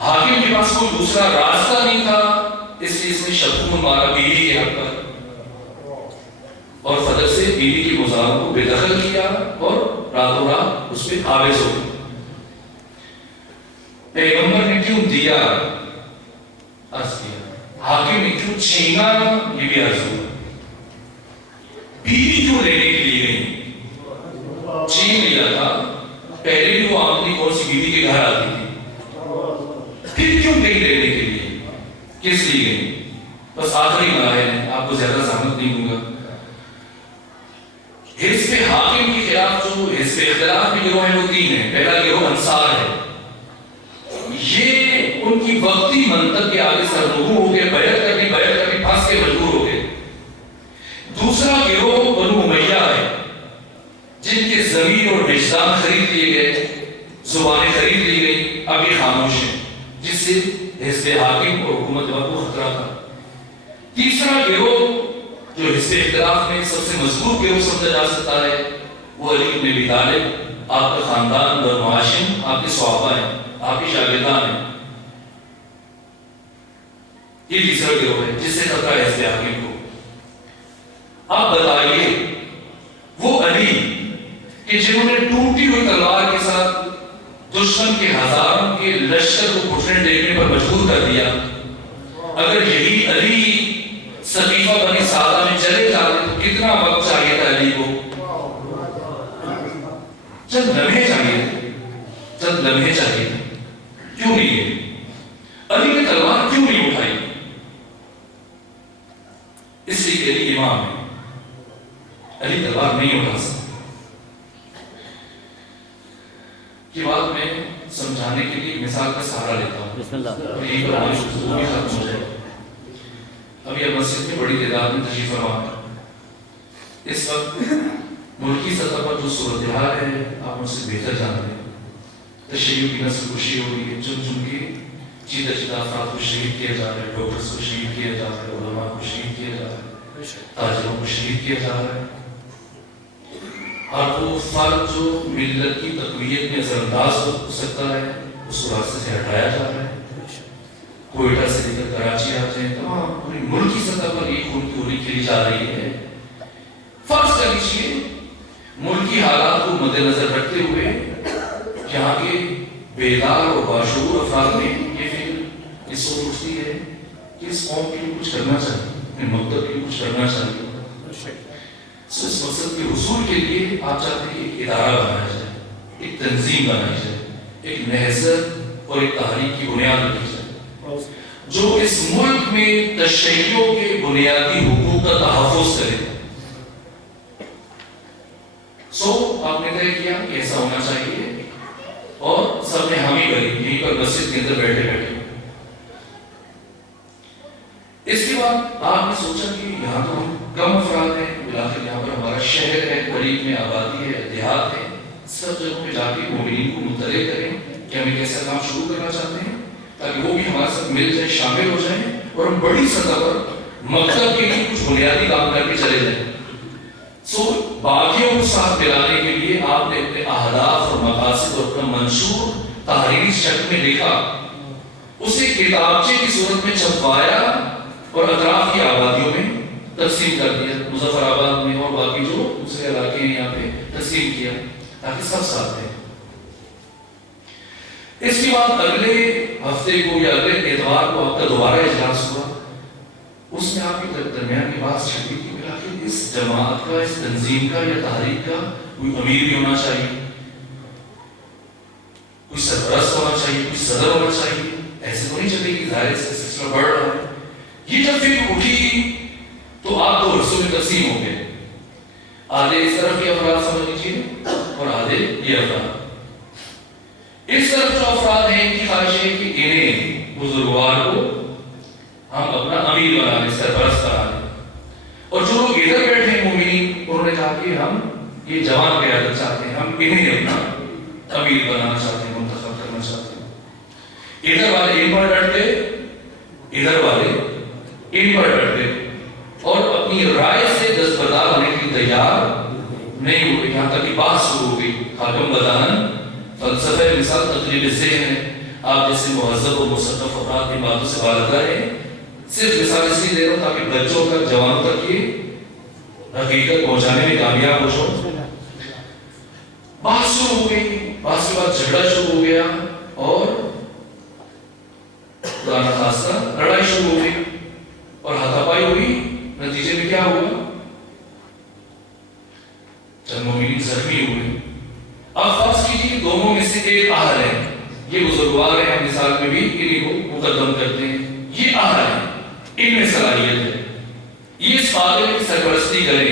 حاکم کے پاس کوئی دوسرا راستہ نہیں تھا، اس لیے اس نے شبخون مارا بیوی کے حق پر، اور فتح سے بیوی کے مظاہروں کو بے دخل کیا، اور راتوں رات اس پہ قابض ہو گیا۔ پیغمبر نے کیوں دیا عرض کیا، حاکم نے کیوں چھینا یہ بھی عرض ہوا، بیوی کیوں لینے کے لیے گئی؟ چھین لیا تھا، پہلے بھی وہ آمدنی کون سی بیوی کے گھر آتی تھی، پھر کیوں گئی لینے کے لیے، کس لیے گئی؟ بس آخری مراحل ہے، آپ کو زیادہ زحمت نہیں دوں گا۔ حزب حاکم کے خلاف جو حزب اختلاف کے گروہ ہیں وہ 3 ہیں۔ پہلا گروہ انصار ہے، یہ ان کی وقتی منطق کے آگے سرنگو ہو گئے، بیعت کر کے پھنس کے مجبور ہو گئے۔ دوسرا گروہ بنو امیہ ہے، جن کے زمین اور وجدان خرید لیے گئے، زبانیں خرید لی گئی، اب یہ خاموش ہیں، جس سے حزب حاکم اور حکومت وقت کو خطرہ تھا۔ تیسرا گروہ جو حزب اختلاف میں سب سے مضبوط گروہ سمجھا جا سکتا ہے، وہ علی بن ابی طالب، آپ کا خاندان بنو ہاشم، آپ کے صحابہ ہیں، آپ کے شاگردان ہیں، یہ تیسرا گروہ ہے جس سے خطرہ ہے حزب حاکم کو۔ اب بتائیے وہ علی کہ جنہوں نے ٹوٹی ہوئی تلوار کے ساتھ دشمن کے ہزاروں کے لشکر کو گھٹنے ٹیکنے پر مجبور کر دیا، اگر یہی علی سقیفہ بنی سعدہ میں چلے جاتے تو کتنا وقت چاہیے تھا علی کو؟ چند لمحے چاہیے تھے، کیوں نہیں گئے؟ علی نے تلوار کیوں نہیں اٹھائی؟ اس لیے کہ علی امام ہے، علی تلوار نہیں اٹھا سکتا۔ کی بات میں سمجھانے کے لیے مثال کا سہارا لیتا ہوں، یہی پر ہماری گفتگو بھی ختم ہو جائے۔ ابھی اب مسجد میں بڑی تعداد میں تشریف فرما ہے، اس وقت ملکی سطح پر جو صورتحال ہے آپ مجھ سے بہتر جانتے ہیں۔ تشیع کی نسل کشی ہو رہی ہے، چن کے چیدہ افراد کو شہید کیا جا رہا ہے، ڈاکٹرز کو شہید کیا جا رہا ہے، علماء کو شہید کیا جا رہا ہے، تاجروں کو شہید کیا جا رہا ہے، اور وہ فرد جو ملت کی تقویت میں اثر انداز ہو سکتا ہے اس کو راستے سے ہٹایا جا رہا ہے۔ کوئٹہ سے لے کر کراچی آتے ہیں، تمام پوری ملکی سطح پر یہ خون کی ہولی کھیلی جا رہی ہے۔ فرض کر لیجیے ملکی حالات کو مد نظر رکھتے ہوئے یہاں کے بیدار اور باشعور افراد میں یہ فکر اس سوچ اٹھتی ہے کہ اس قوم کے لیے کچھ کرنا چاہیے، مکتب کے لیے کچھ کرنا چاہیے۔ اس مقصد کے حصول کے لیے آپ چاہتے ہیں کہ ایک ادارہ بنایا جائے، ایک تنظیم بنائی جائے، ایک نہضت اور ایک تحریک کی بنیاد رکھی جائے جو اس ملک میں تشیعوں کے بنیادی حقوق کا تحفظ کرے۔ آپ نے طے کیا کہ ایسا ہونا چاہیے اور سب نے حامی بھری یہیں پر مسجد کے اندر بیٹھے بیٹھے۔ اس کے بعد آپ نے سوچا کہ یہاں تو ہم کم افراد ہیں، بلاخر یہاں پر ہمارا شہر ہے، قریب میں آبادی ہے، دیہات ہے، سب جگہوں میں جا کے مومنین کو مطلع کریں کہ ہم ایک ایسا کام شروع کرنا چاہتے ہیں تاکہ وہ بھی ہمارے ساتھ مل جائیں، شامل ہو جائیں اور ہم بڑی سطح پر مکتب کے لیے کچھ بنیادی کام کر کے چلے جائیں۔ باقیوں کو ساتھ ملانے کے لیے آپ نے اپنے اہداف اور مقاصد اور اپنا منشور تحریری شکل میں لکھا، اسے کتابچے کی صورت میں چھپوایا اور اطراف کی آبادیوں میں تقسیم کر دیا، مظفر آباد میں اور باقی جو دوسرے علاقے ہیں یہاں پہ تقسیم کیا تاکہ سب ساتھ دیں۔ اس کے بعد اگلے ہفتے کو یا اگلے اتوار کو آپ کا دوبارہ اجلاس ہوا، اس میں آپ کے درمیان کی بات چھڑی کہ بلاخر اس جماعت کا، اس تنظیم کا یا تحریک کا کوئی امیر بھی ہونا چاہیے، کوئی سرپرست ہونا چاہیے، کوئی صدر ہونا چاہیے۔ ایسے تو نہیں چلے کہ ظاہر سے سلسلہ بڑھ رہا ہے۔ یہ جب فکر اٹھی تو آپ دو حصوں میں تقسیم ہو گئے، آدھے اس طرف کے افراد سمجھ لیجیے اور آدھے یہ افراد۔ اس طرف جو افراد ہیں ان کی خواہش ہے کہ انہیں بزرگوار کو ہم اپنا امیر بنا لیں، سرپرست بنا لیں، اور جو لوگ ادھر بیٹھے ہیں مومنین انہوں نے کہا کہ ہم یہ جوان قیادت چاہتے ہیں، ہم انہیں اپنا امیر بنانا چاہتے ہیں، منتخب کرنا چاہتے ہیں۔ ادھر والے ان پر ڈٹ گئے، ادھر والے ان پر ڈٹ گئے اور اپنی رائے سے دستبردار ہونے کی تیار نہیں ہوئے، یہاں تک کہ بات شروع ہو گئی۔ حاکم بدان فلسفہ مثال تقریب ذہن ہے، آپ جیسے مہذب اور مثقف افراد کی باتوں سے بالاتر ہیں، صرف مثال اس لیے دے رہا ہوں تاکہ بچوں تک، جوانوں تک یہ حقیقت پہنچانے میں کامیاب ہو جاؤ۔ بات شروع ہو گئی، بات کے بعد جھگڑا شروع ہو گیا اور خدا نخواستہ لڑائی شروع ہو گئی اور ہاتھاپائی ہوئی۔ نتیجے میں کیا ہوا؟ چند مومنین زخمی ہوئے۔ اب فرض کیجیے دونوں میں سے ایک اہل ہے، یہ بزرگوار ہے، ہم مثال میں بھی انہیں کو مقدم کرتے ہیں، یہ اہل ہے، ان میں صلاحیت ہے، یہ اس قابل کی سرپرستی کریں،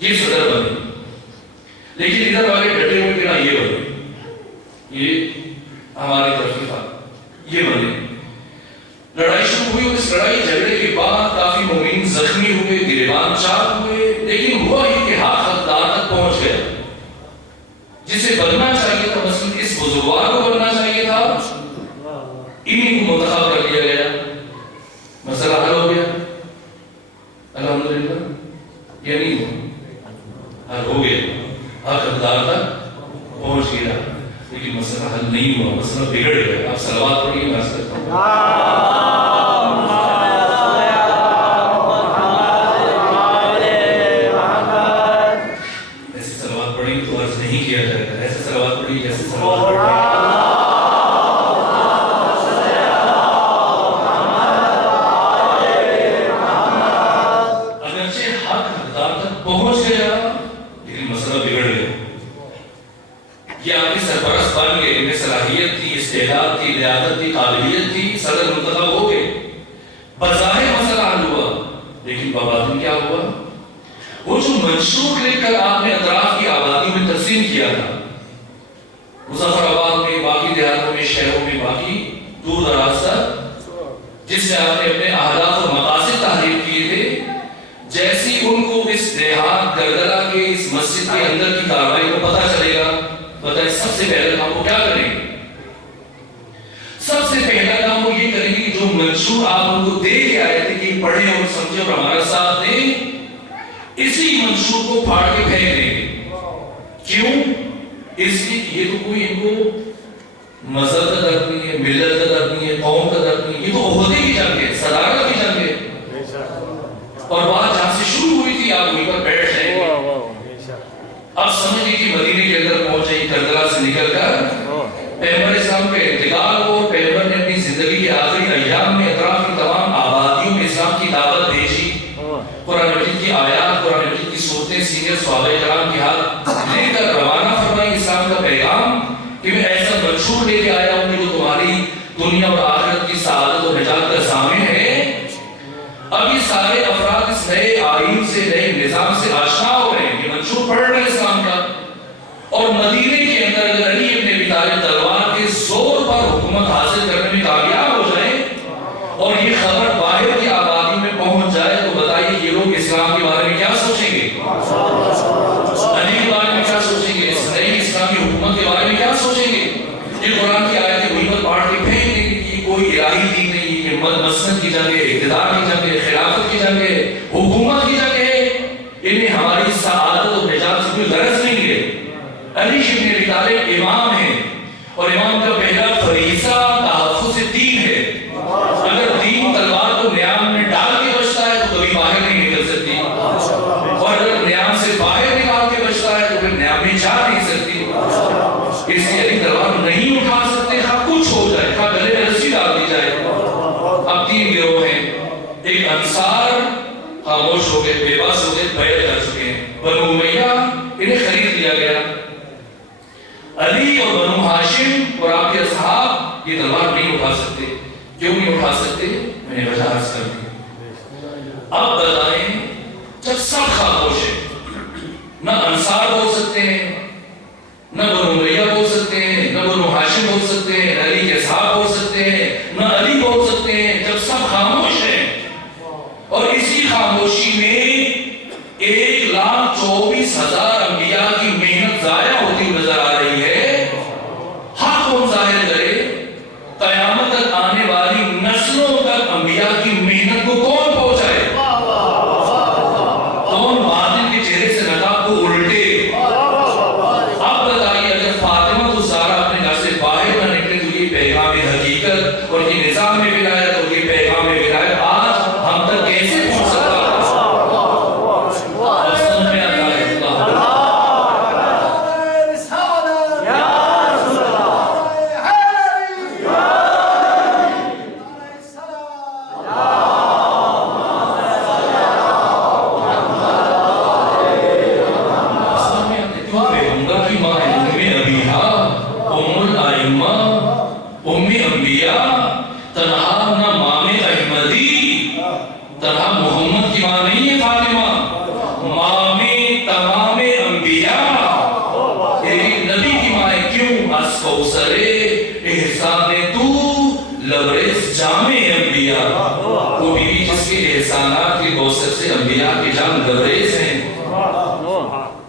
یہ صدر بنے، لیکن ادھر والے ڈٹے ہوئے کہ نہ یہ بنے، یہ ہماری طرف سے تھا، یہ بنے۔ لڑائی شروع ہوئی اور اس لڑائی جھگڑے کے بعد کافی مومنین زخمی ہوئے، گریبان چاک ہوئے، لیکن ہوا یہ کہ ہاتھ حقدار تک پہنچ گیا۔ جسے بننا چاہیے تھا، مثلا اس بزرگوار کو بننا چاہیے تھا، انہیں کو منتخب کر دیا گیا، مسئلہ حل ہو گیا الحمدللہ، یا نہیں ہوا؟ حل ہو گیا، ہاتھ حقدار تک پہنچ گیا، لیکن مسئلہ حل نہیں ہوا، مسئلہ بگڑ گیا۔ آپ صلوات پڑھیے، میں عرض کرتا ہوں۔ منشور لے کر آپ نے اطراف کی آبادی میں تقسیم کیا تھا، مظفر آباد میں، باقی دیہاتوں میں، شہروں میں، باقی دور دراز تک، جس سے آپ نے اپنے اہداف اور مقاصد تحریر کیے تھے، جیسی ان کو اس دیہات گردلا کے اس مسجد کے اندر کی کارروائی کو پتہ چلے گا، بتائیں سب سے پہلے کام وہ کیا کریں گے؟ سب سے پہلا کام وہ یہ کریں گے کہ جو منشور آپ ان کو دے کے آئے تھے کہ پڑھیں اور سمجھیں اور ہمارا ساتھ دیں، اسی منشور کو پھاڑ کے پھینک دیں گے۔ کیوں؟ اس لیے یہ تو کوئی ان کو مذہب کا درد نہیں نہیں ہے، ملت کا درد نہیں ہے، قوم کا درد نہیں ہے، یہ تو عہدے کی جنگ ہے، صدارت کی جنگ ہے۔ اور بات جہاں سے شروع ہوئی تھی آپ وہیں پر بیٹھ جائیں گے۔ اب سمجھ لیجیے مدینے کے اندر پہنچے، کربلا سے نکل کر پیغمبر اسلام کا انتقال ہو، پیغمبر نے اپنی زندگی کے آخری ایام میں اطراف کی تمام آبادیوں میں اسلام کی دعوت بھیجی، قرآن مجید کی آیات، قرآن مجید کی صورتیں سینئر صحابہ کرام کے ہاتھ لے کر روانہ فرمائی اسلام کا پیغام کہ میں ایسا منشور لے کے آیا ہوں کہ جو تمہاری دنیا اور آخرت کی سعادت اور نجات کا ضامن ہے۔ اب یہ سارے افراد اس نئے آئین سے، نئے نظام سے آشنا ہو رہے ہیں، یہ منشور پڑھ رہے ہیں اسلام کا، اور مدینے کے اندر اگر علی ابن ابی طالب تلوار کے زور پر حکومت حاصل کرنے میں کامیاب ہو جائیں اور یہ خبر باہر کی آبادی میں پہنچ جائے تو بتائیے یہ لوگ اسلام کے بارے میں کیا سوچیں گے؟ علی کے بارے میں کیا سوچیں گے؟ اس نئی اسلامی حکومت کے بارے میں کیا سوچیں گے؟ یہ قرآن کی آیتیں وہیں پر پاڑھ کے پھینک دیں گے کہ یہ کوئی الہی دین نہیں ہے، یہ مسند کی جنگ ہے، اقتدار کی جنگ ہے، خلافت کی جنگ ہے، حکومت کی جنگ ہے، انہیں ہماری سعادت اور نجات سے کوئی غرض نہیں ہے۔ علی ابن ابی طالب امام ہیں اور امام کا پہلا فریضہ تحفظ دین ہے۔ اگر دین تلوار کو نیام میں ڈال کے بچتا ہے تو کبھی باہر نہیں نکل سکتی، اور اگر نیام سے باہر نکال کے بچتا ہے تو پھر نیام میں جا نہیں سکتی۔ اس لیے علی تلوار نہیں اٹھا سکتے، خواہ کچھ ہو جائے، خواہ گلے میں رسی ڈال دی جائے۔ اب تین گروہ ہیں، ایک انصار خاموش ہو گئے، بے بس ہو گئے، بیعت کر چکے ہیں، بنو امیہ انہیں خرید لیا گیا۔ علی اور بنو ہاشم اور آپ کے اصحاب یہ تلوار نہیں اٹھا سکتے۔ کیوں نہیں اٹھا سکتے؟ میں نے وجہ عرض کر دی۔ اب بتائیں، جب سب خاموش ہیں، نہ انصار بول سکتے ہیں، نہ بنو امیہ بول سکتے ہیں، نہ بنو ہاشم بول سکتے ہیں، نہ علی کے اصحاب بول سکتے ہیں، نہ علی بول سکتے ہیں، جب سب خاموش ہیں اور اسی خاموشی میں 1,24,000 انبیاء کی محنت ضائع ہوتی ہوئی نظر آ رہی ہے، حق کون ظاہر کرے؟ قیامت تک آنے والی نسلوں تک انبیاء کی محنت کو کون پہنچائے؟ کون باطل کے چہرے سے نقاب کو الٹے؟ اب بتائیے اگر فاطمہ الزہرا اپنے گھر سے باہر نہ نکلے تو یہ پیغام حقیقت اور یہ نظام ولایت اور یہ پیغام ولایت آج ہم تک کیسے پہنچ سکتا ہے؟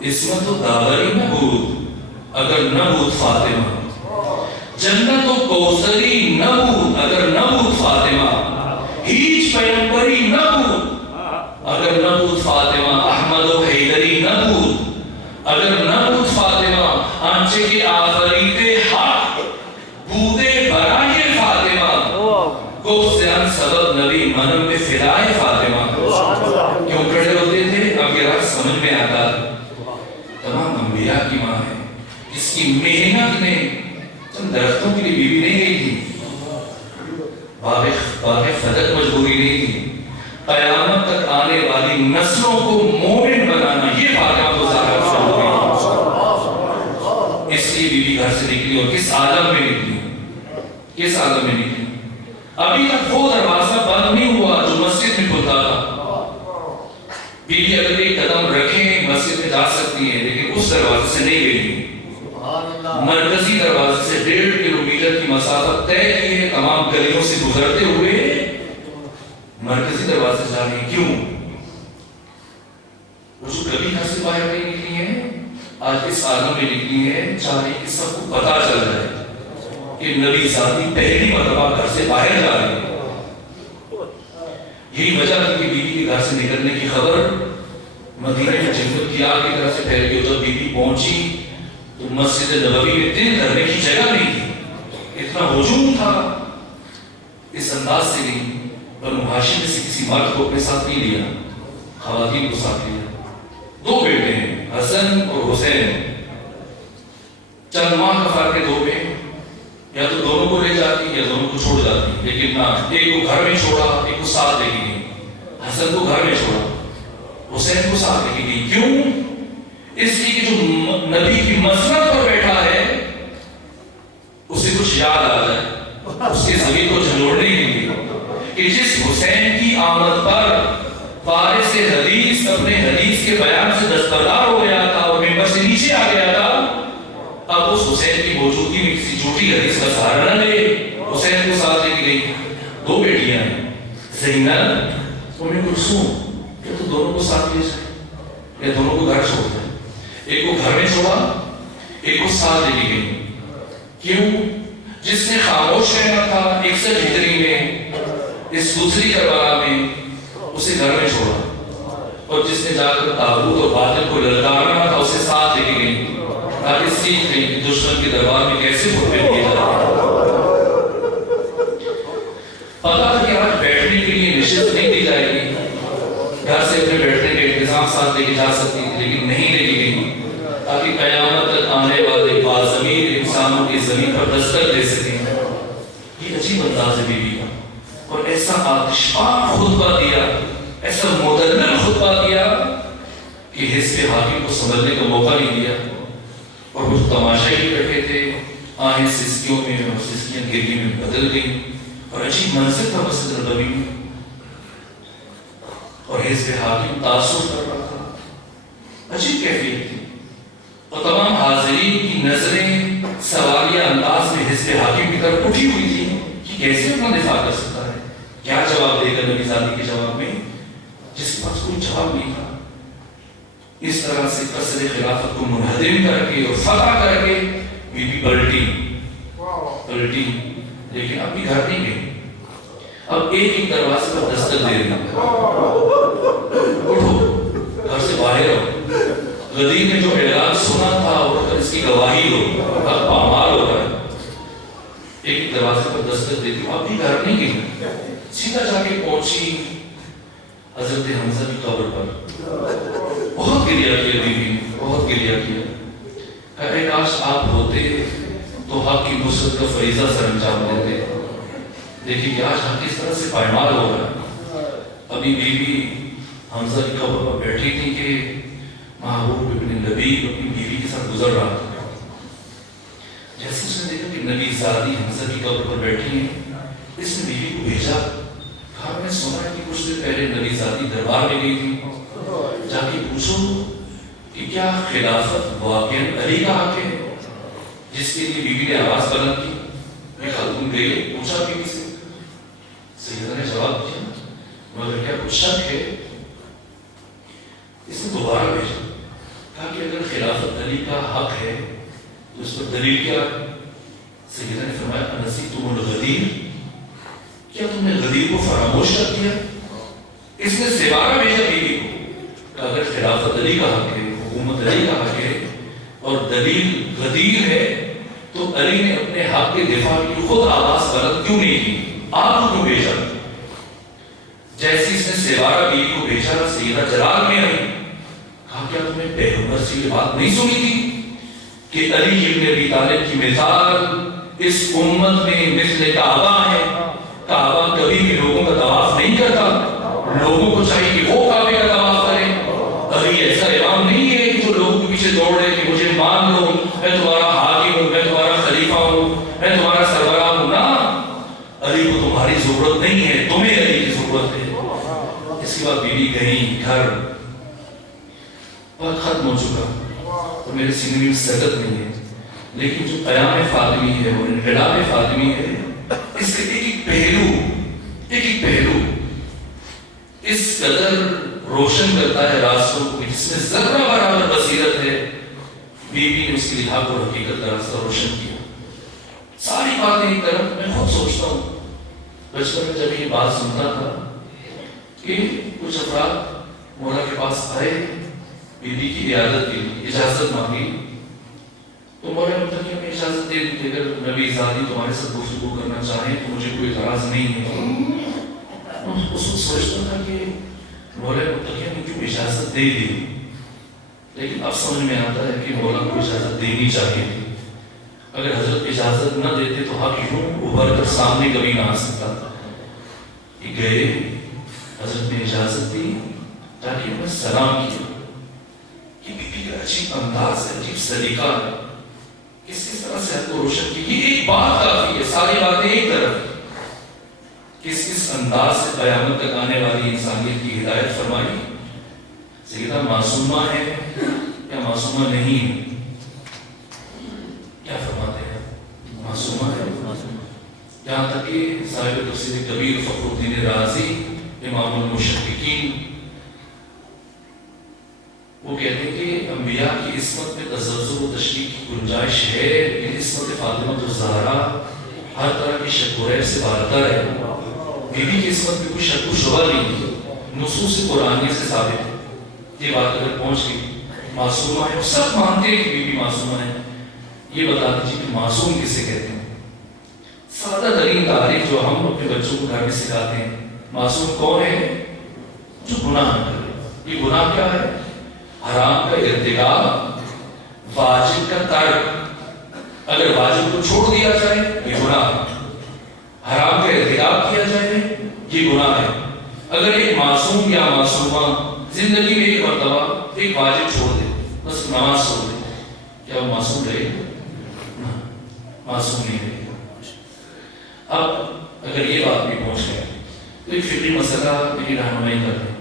عصمت و داوری نبود اگر نبود فاطمہ، جنت و کوثری نبود اگر نبود فاطمہ، ہیچ پیغمبری نبود اگر نبود فاطمہ، احمد و حیدری نبود اگر نبود فاطمہ، آنچے کے آفریت حق بودے برائے فاطمہ، گفتیان سبب نبی منم میں فدائے فاطمہ۔ کیوں کھڑے ہوتے تھے؟ اب یہ رات سمجھ میں آتا تمام انبیاء کی ماں ہے، جس کی محنت نے چند درختوں کے لیے بیوی نہیں گئی تھی، باغ فدق مجبوری نہیں تھی، قیامت تک آنے والی نسلوں کو مومن بنانا یہ فاطمہ کو ظاہر ہوئی۔ اس لیے بیوی گھر سے نکلی اور کس عالم میں نکلی؟ کس عالم میں نکلی؟ ابھی تک وہ دروازہ بند نہیں ہوا جو مسجد میں کھلتا تھا۔ بیوی اگر ایک قدم رکھیں مسجد میں جا سکتی ہیں، لیکن اس دروازے سے نہیں گئی، مرکزی دروازے سے 1.5 کلومیٹر کی مسافت طے کی ہے، تمام گلیوں سے گزرتے ہوئے مرکزی دروازے سے جانے۔ کیوں؟ وہ جو کبھی گھر سے باہر نہیں نکلی ہیں آج اس عالم میں نکلی ہیں، چاہے کہ سب کو پتا چل جائے کہ نبی ذاتی پہلی مرتبہ گھر سے باہر جا رہے ہیں۔ یہی وجہ تھی کہ بیوی کے گھر سے نکلنے کی خبر مدینے میں جنت کی آگ کی طرف سے پھیل گئی۔ جب بیوی پہنچی تو مسجد نبوی میں دل دھرنے کی جگہ نہیں تھی، اتنا ہجوم تھا، اس انداز سے نہیں، بنو ہاشم میں سے کسی مرد کو اپنے ساتھ نہیں لیا، خواتین کو ساتھ لیا. 2 بیٹے ہیں، حسن اور حسین. چند ماہ کا فرق ہے 2 میں، یا تو دونوں کو لے جاتی یا دونوں کو چھوڑ جاتی، لیکن نہ، ایک کو گھر میں چھوڑا، ایک کو ساتھ لے کے گئی. حسن کو گھر میں چھوڑا، حسین کو ساتھ لے کے گئی. کیوں؟ اس لیے کہ جو نبی کی مسند پر بیٹھا ہے اسے کچھ یاد آ جائے، اس کے زمین کو جھنجھوڑنے کے لیے، کہ جس حسین کی آمد پر فارس حدیث اپنے حدیث کے بیان سے دستبردار ہو گیا تھا اور ممبر سے نیچے آ گیا تھا، اب اس حسین کی موجودگی میں کسی جھوٹی حدیث کا سہارا نہ لے. حسین کو ساتھ لے کے گئی. 2 بیٹیاں ہیں، زینب ام کلثوم. کیا تو دونوں کو ساتھ لے جائے یا دونوں کو گھر چھوڑ دیں؟ ایک کو گھر میں چھوڑا، ایک کو ساتھ لے کے گئی. کیوں؟ جس نے خاموش رہنا تھا 61 ہجری میں اس دوسری کربلا میں، اسے گھر میں چھوڑا، اور جس نے جا کر طاغوت اور باطل کو للکارنا تھا اسے ساتھ لے کے گئی، تاکہ سیکھ لیں کہ دشمن کے دربار میں کیسے خطبے دیے جاتے ہیں. پتا تھا کہ آج بیٹھنے کے لیے نشست نہیں دی جائے گی، گھر سے اپنے بیٹھنے کا انتظام ساتھ لے کے جا سکتی تھی، لیکن نہیں لے کے گئی، تاکہ قیامت تک آنے والے باضمیر انسانوں کی زمین پر دستک دے سکیں. یہ عجیب انداز ہے بیوی کا، اور ایسا آتشفاں خطبہ دیا، ایسا مدلل خطبہ دیا کہ حزب حاکم کو سمجھنے کا موقع نہیں دیا. اور وہ تماشا ہی بیٹھے تھے، آہیں سسکیوں میں اور سسکیاں گرگی میں بدل گئی، اور عجیب منظر تھا مسجد نبوی میں، اور حزب حاکم تاثر کر رہا تھا. عجیب کیفیت تھی، اور تمام حاضرین کی نظریں سوالیہ انداز میں حزب حاکم کی طرف اٹھی ہوئی تھی کہ کیسے اپنا دفاع کر سکتا ہے، کیا جواب دے گا نبی زادی کے جواب میں، جس کے پاس کوئی جواب نہیں تھا. اس طرح سے قصر خلافت کو منہدم کر کے اور فتح کر کے بی بی پلٹی، لیکن اب بھی گھر نہیں گئی. اب ایک دروازے پر دستک دے رہی، اٹھو گھر سے باہر ہو. غدیر نے جو اعلان سنا تھا اور اس کی گواہی ہو، اب پامال ہو رہا ہے. ایک دروازے پر دستک دیتی، اب بھی گھر نہیں گئی، سیدھا جا کے پہنچی حضرت حمزہ کی قبر پر. بہت گریہ کیا بیوی نے، بہت گریہ کیا. اے کاش آپ ہوتے تو حق کی نصرت کا فریضہ سر انجام دیتے. دیکھیے کہ آج حق کس طرح سے پائمال ہو رہا ہے. ابھی بیوی حمزہ کی قبر پر بیٹھی تھی کہ محبوب ابن لبیب اپنی بیوی کے ساتھ گزر رہا تھا. جیسے اس نے دیکھا کہ نبی زادی حمزہ کی قبر پر بیٹھی ہیں، اس نے بیوی کو بھیجا، کہا میں سنا ہے کہ کچھ دن پہلے نبی زادی دربار میں گئی تھی، جا کے پوچھو کہ کیا خلافت واقعاً علی کا حق ہے. جس کے لیے بیوی نے آواز بلند کی. یہ خاتون گئی، پوچھا بیوی سے، سیدہ نے جواب دیا، مگر کیا کچھ شک ہے؟ اس نے دوبارہ بھیجا، کہا کہ اگر خلافت علی کا حق ہے تو اس پر دلیل کیا ہے؟ سیدہ نے فرمایا انسیتم الغدیر، کیا تم نے غدیر کو فراموش کر دیا؟ اس نے سیوارہ بھیجا بیوی کو کہ اگر خلافت علی کا حق ہے، حکومت علی کا حق ہے اور دلیل غدیر ہے، تو علی نے اپنے حق کے دفاع کی خود آواز بلند کیوں نہیں کی؟ آپ کو کیوں بھیجا؟ جیسے اس نے سیوارہ بیوی کو بھیجا، سیدہ جلال میں آئی، کہا کیا تم نے پیغمبر سے یہ بات نہیں سنی تھی کہ علی ابن ابی طالب کی مثال اس امت میں مثل کعبہ ہے؟ کعبہ کبھی بھی لوگوں کا طواف نہیں کرتا، لوگوں کو چاہیے کہ وہ کعبے کا طواف کریں. علی ایسا امام نہیں ہے کہ جو لوگوں کے پیچھے دوڑ رہے کہ مجھے مان لو، میں تمہارا حاکم ہوں، میں تمہارا خلیفہ ہوں، میں تمہارا سربراہ ہوں. نہ، علی کو تمہاری ضرورت نہیں ہے، تمہیں علی کی ضرورت ہے. اس کے بعد بیوی گئی گھر، وقت ختم ہو چکا اور میرے سینے میں سکت نہیں ہے، لیکن جو قیام فاطمی ہے اور انقلاب فاطمی ہے، اس کے ایک پہلو اس قدر روشن کرتا ہے راستوں کو، جس میں ذرہ برابر بصیرت ہے. بیوی نے اس کے لیے حق اور حقیقت کا راستہ روشن کیا. ساری باتیں ایک طرف میں خود سوچتا ہوں، بچپن میں جب یہ بات سنتا تھا کہ کچھ افراد مولا کے پاس آئے بیوی کی عیادت کے لیے، اجازت مانگی، تو مولا متقی ہمیں اجازت دے دی کہ اگر نبی ذاتی تمہارے ساتھ گفتگو کرنا چاہیں تو مجھے کوئی اعتراض نہیں ہے. اس وقت سوچتا تھا کہ مولا متقی ہمیں کیوں اجازت دے دی, لیکن اب سمجھ میں آتا ہے کہ مولا کو اجازت دینی چاہیے تھی. اگر حضرت اجازت نہ دیتے تو حق یوں ابھر کر سامنے کبھی نہ آ سکتا تھا. کہ گئے, حضرت نے اجازت دی تاکہ انہیں سلام کیا. یہ بی بی کا عجیب انداز ہے, عجیب سلیقہ ہے, کس طرح سے حد کو روشن کی. یہ ایک بات کافی ہے, ساری باتیں ایک طرف. کس انداز سے قیامت تک آنے والی انسانیت کی ہدایت فرمائی. سیدہ معصومہ ہے یا معصومہ نہیں ہے؟ کیا فرماتے ہیں؟ معصومہ ہے. یہاں تک کہ صاحب تفسیر کبیر فخر الدین رازی امام المشفقین وہ کہتے ہیں کہ انبیاء کی عصمت میں تزلزل و تشکیک کی گنجائش ہے, لیکن عصمت فاطمہ الزہرا ہر طرح کی شک و ریب سے بالاتر ہے. بی بی کی عصمت میں کوئی شک و شبہ نہیں, نصوص قرآنیہ سے ثابت ہے. یہ بات اگر پہنچ گئی معصومہ ہے, سب مانتے ہیں کہ بی بی معصومہ ہے. یہ بتا دیجیے کہ معصوم کسے کہتے ہیں؟ سادہ ترین تعریف جو ہم اپنے بچوں کو گھر میں سکھاتے ہیں, معصوم کون ہے؟ جو گناہ نہ کرے. یہ گناہ کیا ہے؟ حرام کا ارتکاب, واجب کا ترک. اگر واجب کو چھوڑ دیا جائے یہ گناہ, حرام کا ارتکاب کیا جائے یہ گناہ ہے. اگر ایک معصوم یا معصومہ زندگی میں ایک مرتبہ ایک واجب چھوڑ دے, بس نماز چھوڑ دے, کیا وہ معصوم رہے گا؟ معصوم نہیں رہے گا. اب اگر یہ بات بھی پہنچ گیا تو ایک فقہی مسئلہ میری رہنمائی کر دیں.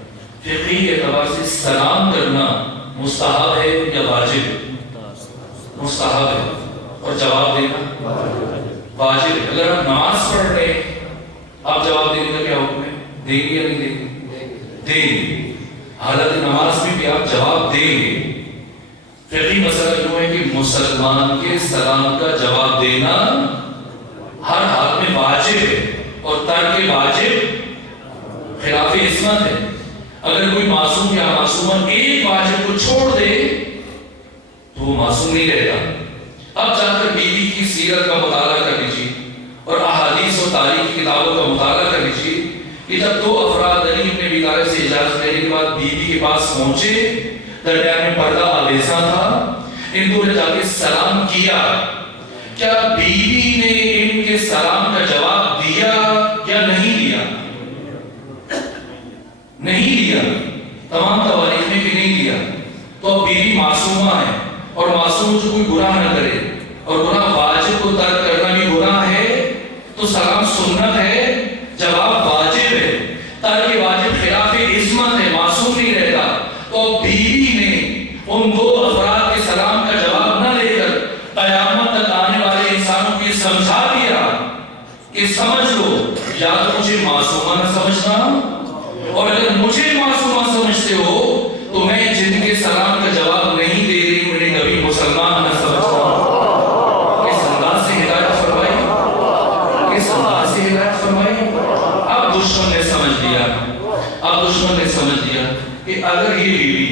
فقہی اعتبار سے سلام کرنا مستحب ہے یا واجب؟ مستحب ہے. اور جواب دینا واجب ہے. اگر آپ نماز پڑھ رہے ہیں, آپ جواب دینے کا کیا حکم ہے؟ دیں گے یا نہیں دیں گے؟ دیں گے. حالت نماز میں بھی آپ جواب دیں گے. فقہی مسئلہ یوں ہے کہ مسلمان کے سلام کا جواب دینا ہر حال میں واجب ہے, اور ترک واجب خلاف عصمت ہے. اگر کوئی معصوم یا معصومہ ایک واجب کو چھوڑ دے تو وہ معصوم نہیں رہتا. اب جا کر بیوی کی سیرت کا مطالعہ کر لیجیے اور احادیث و تاریخ کی کتابوں کا مطالعہ کر لیجیے کہ جب دو افراد علی ابن ابی طالب سے اجازت لینے کے بعد بیوی کے پاس پہنچے, درمیان میں پردہ آویزاں تھا, ان دونوں نے جا کے سلام کیا. کیا بیوی نے ان کے سلام کا جواب دیا یا نہیں دیا؟ نہیں دیا. تمام تواریخ میں کہ نہیں دیا. تو اب بیوی معصومہ ہے, اور معصوم جو کوئی گناہ نہ کرے, اور گناہ واجب کو ترک کرنا بھی گناہ ہے, تو سلام سنت ہے, جواب واجب ہے. ترک واجب خلاف عصمت ہے, معصوم نہیں رہتا. تو بیوی نے ان دو افراد کے سلام کا جواب نہ لے کر قیامت تک آنے والے انسانوں کو یہ سمجھا دیا کہ سمجھ لو, یا تو مجھے معصومہ نہ سمجھنا, اور اگر مجھے معصومہ سمجھتے ہو تو میں جن کے سلام کا جواب نہیں دے رہی ہوں انہیں کبھی مسلمان نہ سمجھتا. کس انداز سے ہدایت فرمائی, کس انداز سے ہدایت فرمائی. اب دشمن نے سمجھ لیا, اب دشمن نے سمجھ لیا کہ اگر یہ بیوی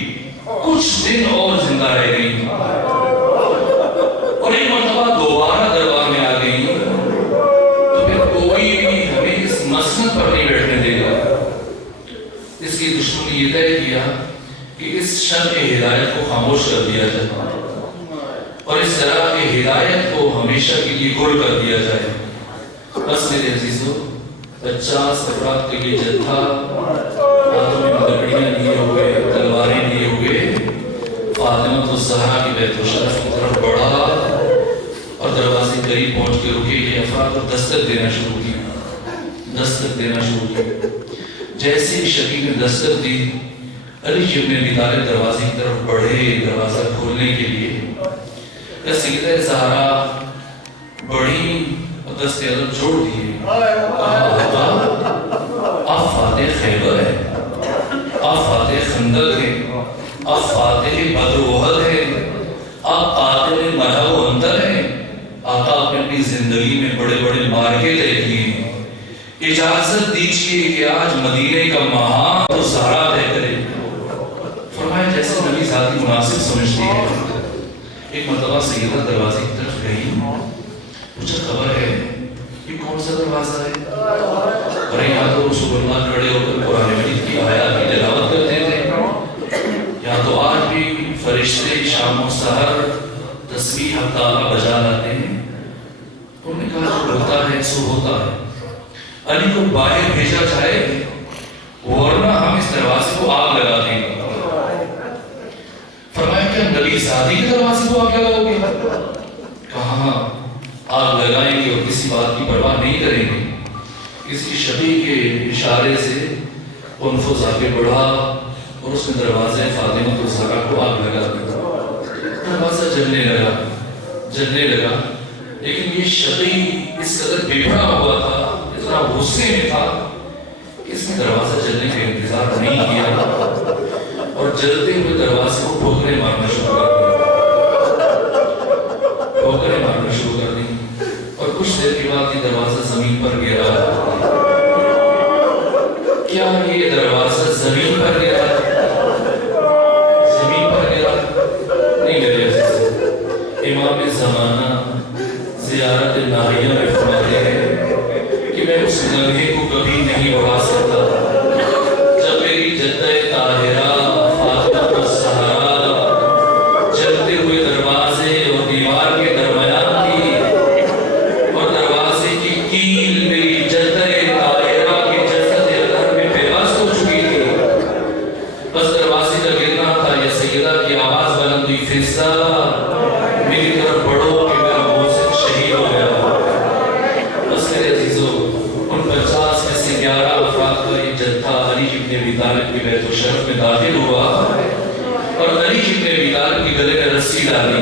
کچھ دن اور زندہ رہ گئی اور ایک مرتبہ دوبارہ دربار میں آ گئی تو پھر کوئی بھی ہمیں اس مسند پر نہیں بیٹھنے دے گا. اس کی دشمن نے یہ طے کیا کہ اس شرع ہدایت کو خاموش کر دیا جائے اور اس طرح کی ہدایت کو ہمیشہ کے لیے گل کر دیا جائے. بس میرے عزیزو, 50 افراد کے لیے جتھا, ہاتھوں میں لکڑیاں لیے ہوئے, تلواریں لیے ہوئے, فاطمہ الزہرا کی بیت الشرف کی طرف بڑھا اور دروازے قریب پہنچ کے رکے. یہ افراد کو دستک دینا شروع کیا, دستک دینا شروع کیا. جیسے ہی شفیع نے دستک دی, علی ابن ابی طالب دروازے کی طرف بڑھے دروازہ کھولنے کے لیے. سیدہ زہرا بڑھی اور دست عدم جوڑ دیے. آپ فاتح خیبر ہیں, آپ فاتح خندق ہیں, آپ فاتح بدر و احد ہیں, آپ قاتل مرحب و انتر ہیں. آقا آپ نے اپنی زندگی میں بڑے بڑے مارکے طے کیے ہیں. اجازت دیجیے کہ آج مدینے کا مہان تو زہرا طے کرے. فرمایا جیسے نبی ذاتی مناسب سمجھتی ہے. ایک مرتبہ سیدہ دروازے کی طرف گئی، پوچھا خبر ہے یہ کون سا دروازہ ہے؟ اور یہاں تو رسول اللہ کھڑے ہو کر قرآن مجید کی آیات کی تلاوت کرتے تھے، یا تو آج بھی فرشتے شام و سحر تسبیح حق تعالیٰ بجا لاتے ہیں۔ انہوں نے کہا جو ہوتا ہے سو ہوتا ہے، علی کو باہر بھیجا جائے ورنہ ہم اس دروازے کو آگ لگا دیں گے۔ فرمایا کیا نبی زادی کے دروازے کو آگ لگاؤ گے؟ کہا آگ لگائیں گے اور کسی بات کی پرواہ نہیں کریں گے۔ کسی شبی کے اشارے سے انفذ آگے بڑھا اور اس نے دروازے فاطمہ الزہرا کو آگ لگا دیا۔ دروازہ جلنے لگا، لیکن یہ شبی اس قدر بگڑا ہوا تھا، اتنا غصے میں تھا کہ اس نے دروازہ جلنے کا انتظار نہیں کیا اور جلتے ہوئے دروازے کو ٹھوکریں مارنا شروع کر دی اور کچھ دیر کے بعد یہ دروازہ زمین پر گرا۔ کیا یہ دروازہ زمین پر گرا؟ زمین پر گرا نہیں میرے عزیز۔ امام زمانہ زیارت ناہیہ میں فرماتے ہیں کہ میں اس لمحے کو کبھی نہیں بڑھا سکتا جب میری جدہ طاہرہ فاطمہ الزہرا جلتے ہوئے دروازے اور دیوار کے درمیان تھی اور دروازے کی کیل میری جدہ طاہرہ کے جسد اطہر میں پیوست ہو چکی تھی۔ بس دروازے کا گرنا تھا، یا سیدہ کی آواز بلند ہوئی، فضا میری طرف بڑھو کہ میرا محسن شہید ہو گیا۔ بس میرے عزیزو، ان 50 میں سے 11 افراد کا یہ جتھا علی ابن ابی طالب کے بیت الشرف میں داخل ہوا اور علی ابن ابی طالب کے گلے میں رسی ڈالی۔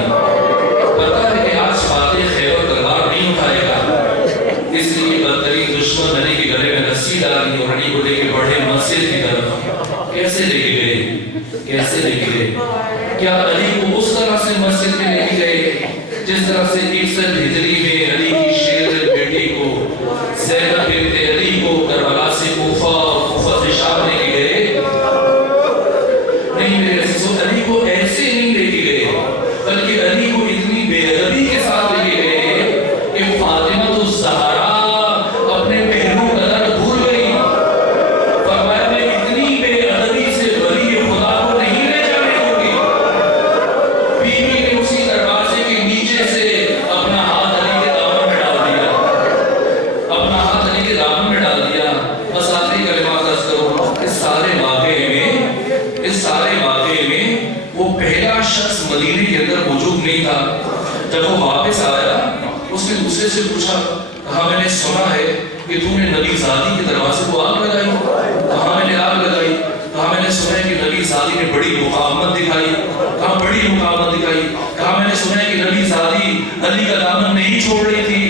پتہ ہے کہ آج فاتح خیبر تلوار نہیں اٹھائے گا، اس لیے بدترین دشمن علی کے گلے میں رسی ڈالی اور علی کو لے کے بڑھے مسجد کی طرف۔ کیسے لے کے گئے؟ کیا علی کو اس طرح سے مسجد میں لے کے گئے جس طرح سے 61 ہجری میں علی کی شیر بیٹی کو زینب بنت علی کو کربلا سے کوفہ سے شام لے کے گئے؟ نہیں میرے عزیزو، علی کو ایسے نہیں لے کے گئے، بلکہ علی کو اتنی بے ادبی کے ساتھ لے کے گئے کہ فاطمہ الزہرا اپنے پہلو کا درد بھول گئی۔ فرمایا میں اتنی بے ادبی سے ولی خدا کو نہیں لے جانے دوں گی۔ بیوی نے اسی دروازے کے نیچے سے اپنا ہاتھ علی کے دامن میں ڈال دیا، بس آخری کلمات عرض کروں۔ اس سارے واقعے میں وہ پہلا شخص مدینے کے اندر موجود نہیں تھا۔ جب وہ واپس آیا اس نے دوسرے سے پوچھا، کہا میں نے سنا ہے کہ تو نے نبی زادی کے دروازے کو آگ لگائی؟ کہا میں نے آگ لگائی۔ کہا میں نے سنا ہے کہ نبی زادی نے بڑی مقاومت دکھائی۔ کہا بڑی مقاومت دکھائی۔ کہا میں نے سنا ہے کہ نبی زادی علی کا دامن نہیں چھوڑ رہی تھی۔